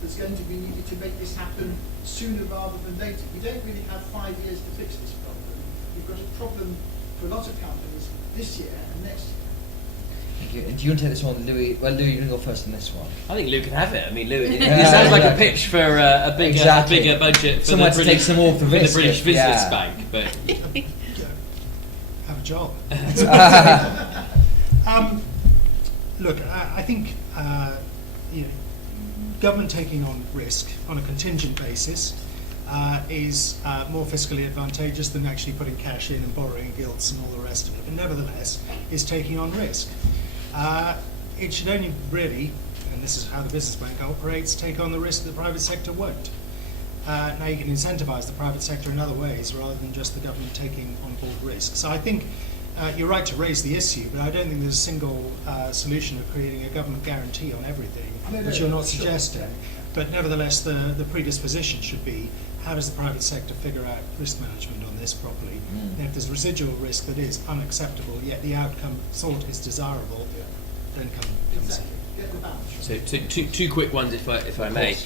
that's going to be needed to make this happen sooner rather than later. We don't really have 5 years to fix this problem. We've got a problem for a lot of companies this year and next year. Thank you. Do you want to take this one, Louis? Well, Louis, you're going to go first on this one. I think Lou can have it. I mean, Lou, it sounds like a pitch for a bigger budget for somewhere the to British, take some more for the risk, British Business yeah. Bank. But Have a job. Look, I think government taking on risk on a contingent basis is more fiscally advantageous than actually putting cash in and borrowing gilts and all the rest of it. But nevertheless, is taking on risk. It should only really, and this is how the business bank operates, take on the risk that the private sector won't. Now you can incentivise the private sector in other ways rather than just the government taking on board risk. So I think you're right to raise the issue, but I don't think there's a single solution of creating a government guarantee on everything, which you're not suggesting. But nevertheless, the predisposition should be, how does the private sector figure out risk management on this properly? And if there's residual risk that is unacceptable, yet the outcome sought is desirable, then come Exactly. Get the balance. so two quick ones, if I may.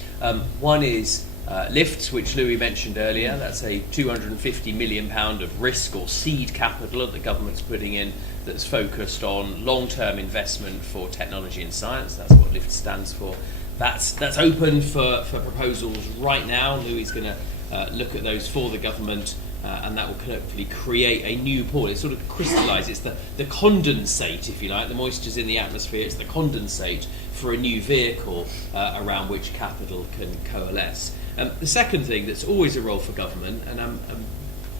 One is lifts, which Louis mentioned earlier. That's a £250 million of risk or seed capital that the government's putting in that's focused on long-term investment for technology and science. That's what LIFT stands for. That's open for proposals right now. Louis is going to look at those for the government, and that will hopefully create a new pool. It sort of crystallises, it's the condensate, if you like. The moisture's in the atmosphere, it's the condensate for a new vehicle around which capital can coalesce. The second thing that's always a role for government, and I'm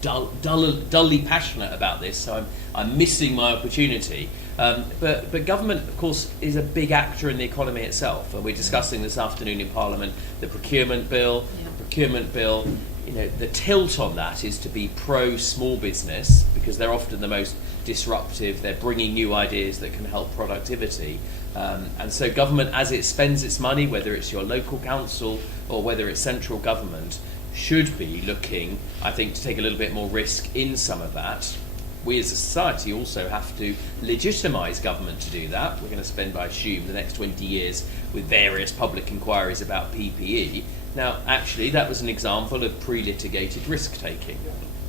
dully passionate about this, so I'm missing my opportunity. But government, of course, is a big actor in the economy itself, and we're discussing this afternoon in Parliament the procurement bill. Yeah. The procurement bill, the tilt on that is to be pro small business because they're often the most disruptive. They're bringing new ideas that can help productivity, and so government, as it spends its money, whether it's your local council or whether it's central government, should be looking, I think, to take a little bit more risk in some of that. We as a society also have to legitimise government to do that. We're going to spend, I assume, the next 20 years with various public inquiries about PPE. Now, actually, that was an example of pre-litigated risk-taking.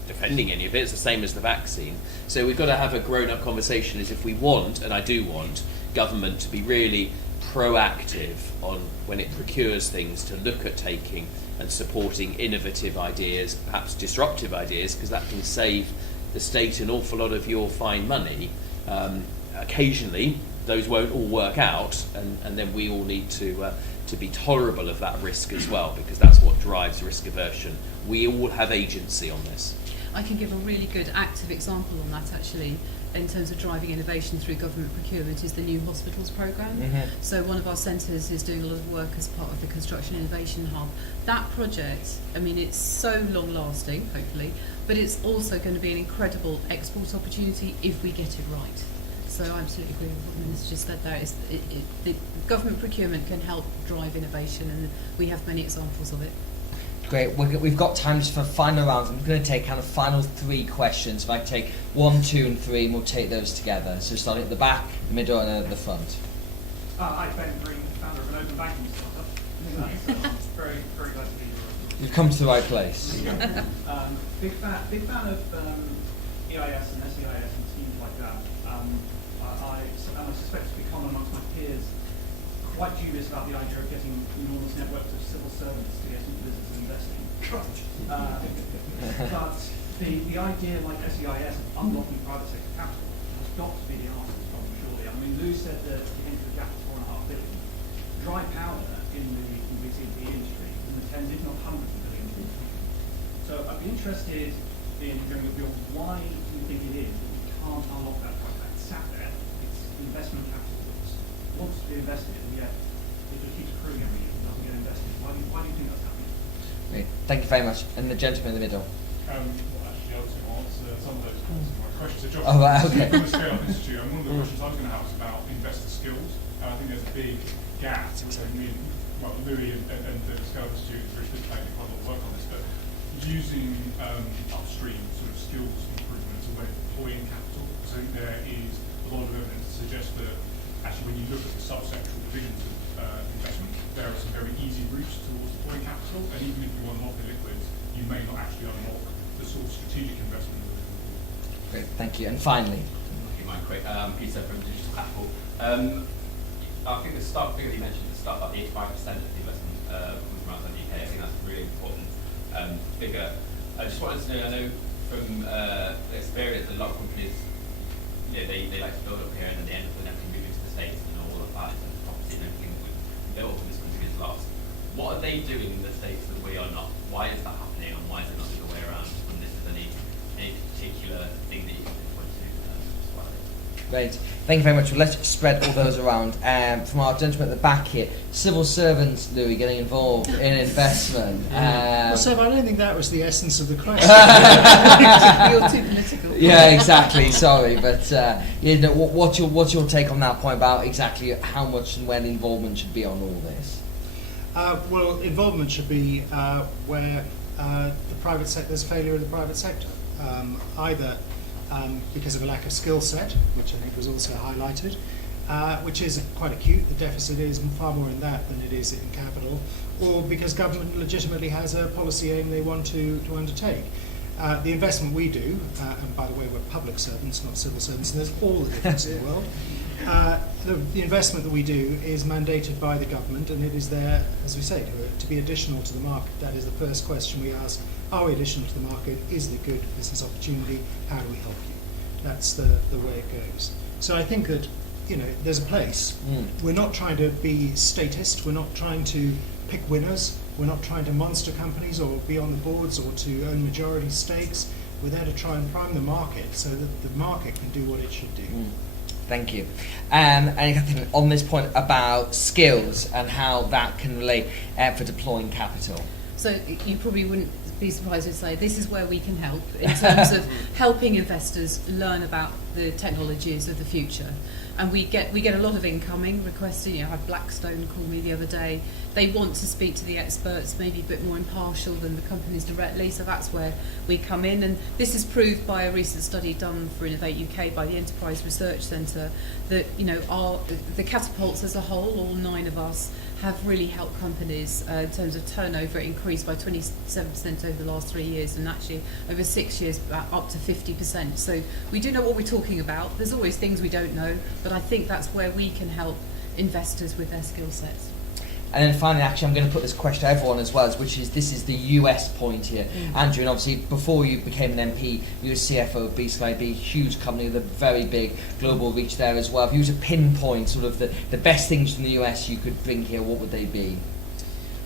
Defending any of it, it's the same as the vaccine. So we've got to have a grown-up conversation as if we want, and I do want, government to be really proactive on when it procures things, to look at taking and supporting innovative ideas, perhaps disruptive ideas, because that can save the state an awful lot of your fine money. Occasionally, those won't all work out, and then we all need to be tolerable of that risk as well, because that's what drives risk aversion. We all have agency on this. I can give a really good active example on that, actually, in terms of driving innovation through government procurement, is the New Hospitals programme. So one of our centres is doing a lot of work as part of the Construction Innovation Hub. That project, I mean, it's so long-lasting, hopefully, but it's also going to be an incredible export opportunity if we get it right. So I absolutely agree with what the Minister just said there. The government procurement can help drive innovation, and we have many examples of it. Great. We've got time just for final rounds. I'm going to take kind of final 3 questions. If I take 1, 2, and 3, and we'll take those together. So starting at the back, the middle, and at the front. Hi, Ben Green, founder of an open banking startup. Very, very glad to be here. You've come to the right place. Big fan of EIS and SEIS and schemes like that. I suspect it's become amongst my peers quite dubious about the idea of getting enormous networks of civil servants to get into business and investing. But the idea, like SEIS, of unlocking private sector capital has got to be the answer to this problem, surely. I mean, Lou said that the hint of the gap is $4.5 billion. Dry powder in the BCP industry is in the tens, if not hundreds of billions. So I'd be interested in hearing your view on why you think it is that we can't unlock that private sector. It's sat there, it's investment capital that wants to be invested, and yet it just keeps accruing every year and doesn't get invested. Why do you think that's happening? Great. Thank you very much. And the gentleman in the middle. Well, actually, I was going to answer some of those points in my questions. So Josh, Oh, right, okay. from the Scale Up Institute, and one of the questions I was going to have was about investor skills. I think there's a big gap, which I mean, well, Louis and the Scale Up Institute is very participating quite a lot of work on this, but using upstream sort of skills improvements and when deploying capital. So I think there is a lot of evidence to suggest that actually when you look at the subsectoral divisions of investment, there are some very easy routes towards deploying capital, and even if you unlock the liquids, you may not actually unlock the sort of strategic investment that we're looking for. Great, thank you. And finally, keep mine quick. Peter from Digital Capital. I think the start figure that you mentioned at the start, about 85% of the investment comes from outside the UK. I think that's a really important figure. I just wanted to know, I know from experience, a lot of companies, they like to build up here and then they end up with everything moving to the States and all of that, and property and everything that we've built up in this country gets lost. What are they doing in the States that we are not? Why is that happening, and why is it not the other way around? And this is any particular thing that you can point to as well? great. Thank you very much. Well, let's spread all those around. From our gentleman at the back here, civil servants, Louis, getting involved in investment. Well, Seb, I don't think that was the essence of the question. You're too political. Yeah, exactly. Sorry, but what's your take on that point about exactly how much and when involvement should be on all this? Well, involvement should be where the private sector, there's failure in the private sector, either because of a lack of skill set, which I think was also highlighted, which is quite acute. The deficit is far more in that than it is in capital, or because government legitimately has a policy aim they want to undertake. The investment we do, and by the way, we're public servants, not civil servants, and there's all the difference in the world. The investment that we do is mandated by the government, and it is there, as we say, to be additional to the market. That is the first question we ask. Are we additional to the market? Is it a good business opportunity? How do we help you? That's the way it goes. So I think that, there's a place. We're not trying to be statist. We're not trying to pick winners. We're not trying to monster companies or be on the boards or to own majority stakes. We're there to try and prime the market so that the market can do what it should do. Thank you. And Catherine, on this point about skills and how that can relate for deploying capital. So you probably wouldn't be surprised to say this is where we can help in terms of helping investors learn about the technologies of the future. And we get a lot of incoming requesting. I had Blackstone call me the other day. They want to speak to the experts, maybe a bit more impartial than the companies directly. So that's where we come in. And this is proved by a recent study done for Innovate UK by the Enterprise Research Centre that the catapults as a whole, all 9 of us, have really helped companies in terms of turnover increase by 27% over the last 3 years, and actually over 6 years up to 50%. So we do know what we're talking about. There's always things we don't know, but I think that's where we can help investors with their skill sets. And then finally, actually, I'm going to put this question to everyone as well, which is, this is the US point here. Andrew, and obviously before you became an MP, you were CFO of BSkyB, huge company with a very big global reach there as well. If you were to pinpoint sort of the best things from the US you could bring here, what would they be?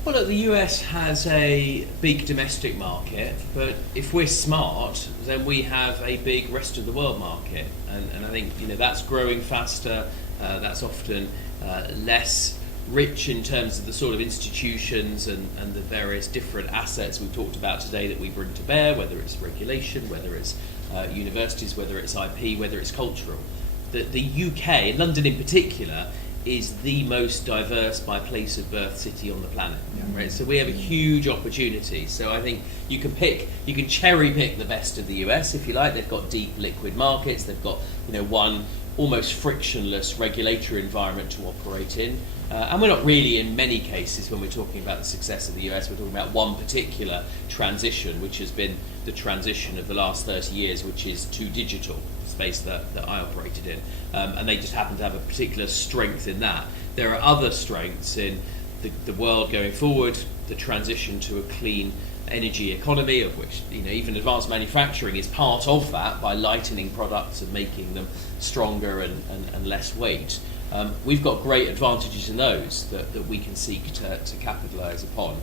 Well, look, the US has a big domestic market, but if we're smart, then we have a big rest of the world market. And I think that's growing faster, that's often less rich in terms of the sort of institutions and the various different assets we've talked about today that we bring to bear, whether it's regulation, whether it's universities, whether it's IP, whether it's cultural. The UK, London in particular, is the most diverse by place of birth city on the planet. Right? So we have a huge opportunity. So I think you can cherry pick the best of the US if you like. They've got deep liquid markets. They've got one almost frictionless regulatory environment to operate in. And we're not really, in many cases, when we're talking about the success of the US, we're talking about one particular transition, which has been the transition of the last 30 years, which is to digital, space that I operated in. And they just happen to have a particular strength in that. There are other strengths in the world going forward, the transition to a clean energy economy, of which even advanced manufacturing is part of that by lightening products and making them stronger and less weight. We've got great advantages in those that we can seek to capitalise upon.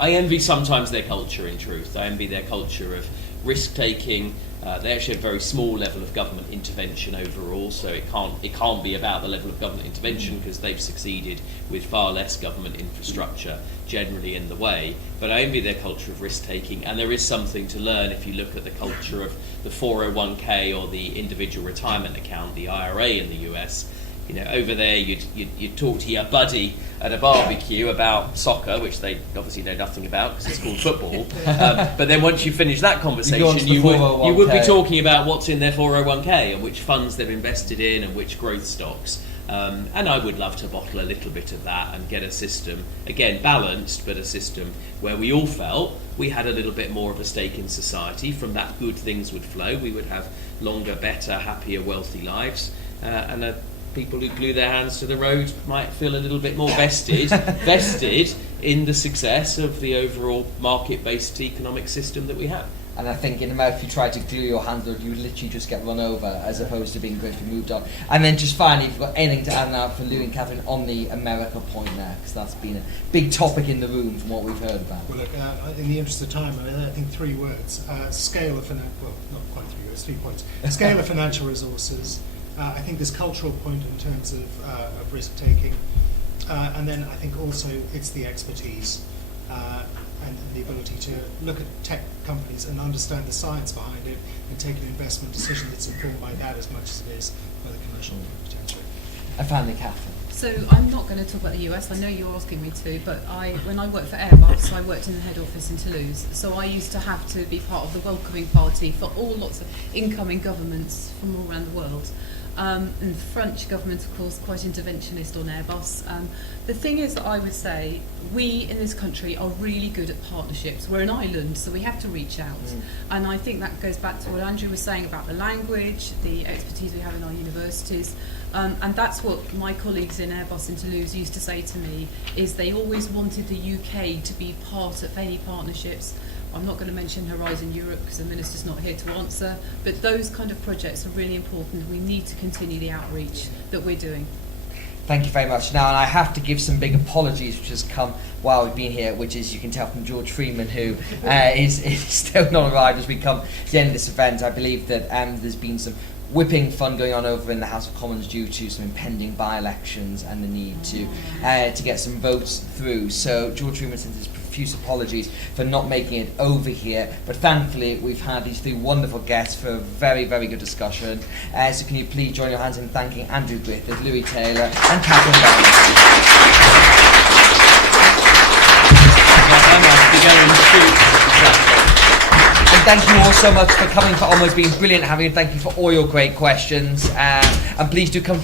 I envy sometimes their culture, in truth. I envy their culture of risk-taking. They actually have a very small level of government intervention overall, so it can't be about the level of government intervention because they've succeeded with far less government infrastructure generally in the way. But I envy their culture of risk-taking, and there is something to learn if you look at the culture of the 401k or the individual retirement account, the IRA in the US. You know, over there you'd talk to your buddy at a barbecue about soccer, which they obviously know nothing about because it's called football. But then once you finish that conversation, you would be talking about what's in their 401k and which funds they've invested in and which growth stocks. And I would love to bottle a little bit of that and get a system, again, balanced, but a system where we all felt we had a little bit more of a stake in society. From that, good things would flow. We would have longer, better, happier, wealthy lives. And people who glue their hands to the road might feel a little bit more vested in the success of the overall market-based economic system that we have. And I think in America, if you try to glue your hands to it, you literally just get run over, as opposed to being gracefully moved on. And then just finally, if you've got anything to add now for Louis and Catherine on the America point there, because that's been a big topic in the room from what we've heard about. Well, look, in the interest of time, I think 3 words. Scale of financial, well, not quite 3 words, 3 points. Scale of financial resources. I think this cultural point in terms of risk-taking. And then I think also it's the expertise and the ability to look at tech companies and understand the science behind it and take an investment decision that's informed by that as much as it is by the commercial potential. And finally, Catherine. So I'm not going to talk about the US. I know you're asking me to, but when I worked for Airbus, I worked in the head office in Toulouse. So I used to have to be part of the welcoming party for lots of incoming governments from all around the world. And the French government, of course, quite interventionist on Airbus. The thing is that I would say we in this country are really good at partnerships. We're an island, so we have to reach out. And I think that goes back to what Andrew was saying about the language, the expertise we have in our universities. And that's what my colleagues in Airbus in Toulouse used to say to me, is they always wanted the UK to be part of any partnerships. I'm not going to mention Horizon Europe because the Minister's not here to answer, but those kind of projects are really important. We need to continue the outreach that we're doing. Thank you very much. Now, and I have to give some big apologies, which has come while we've been here, which is, you can tell from George Freeman, who is still not arrived as we come to the end of this event. I believe that there's been some whipping fun going on over in the House of Commons due to some impending by-elections and the need to get some votes through. So George Freeman sends his profuse apologies for not making it over here, but thankfully we've had these 3 wonderful guests for a very, very good discussion. So can you please join your hands in thanking Andrew Griffith, Louis Taylor and Catherine Bowles. And thank you all so much for coming, for Onward. It's been brilliant having you. Thank you for all your great questions. And please do come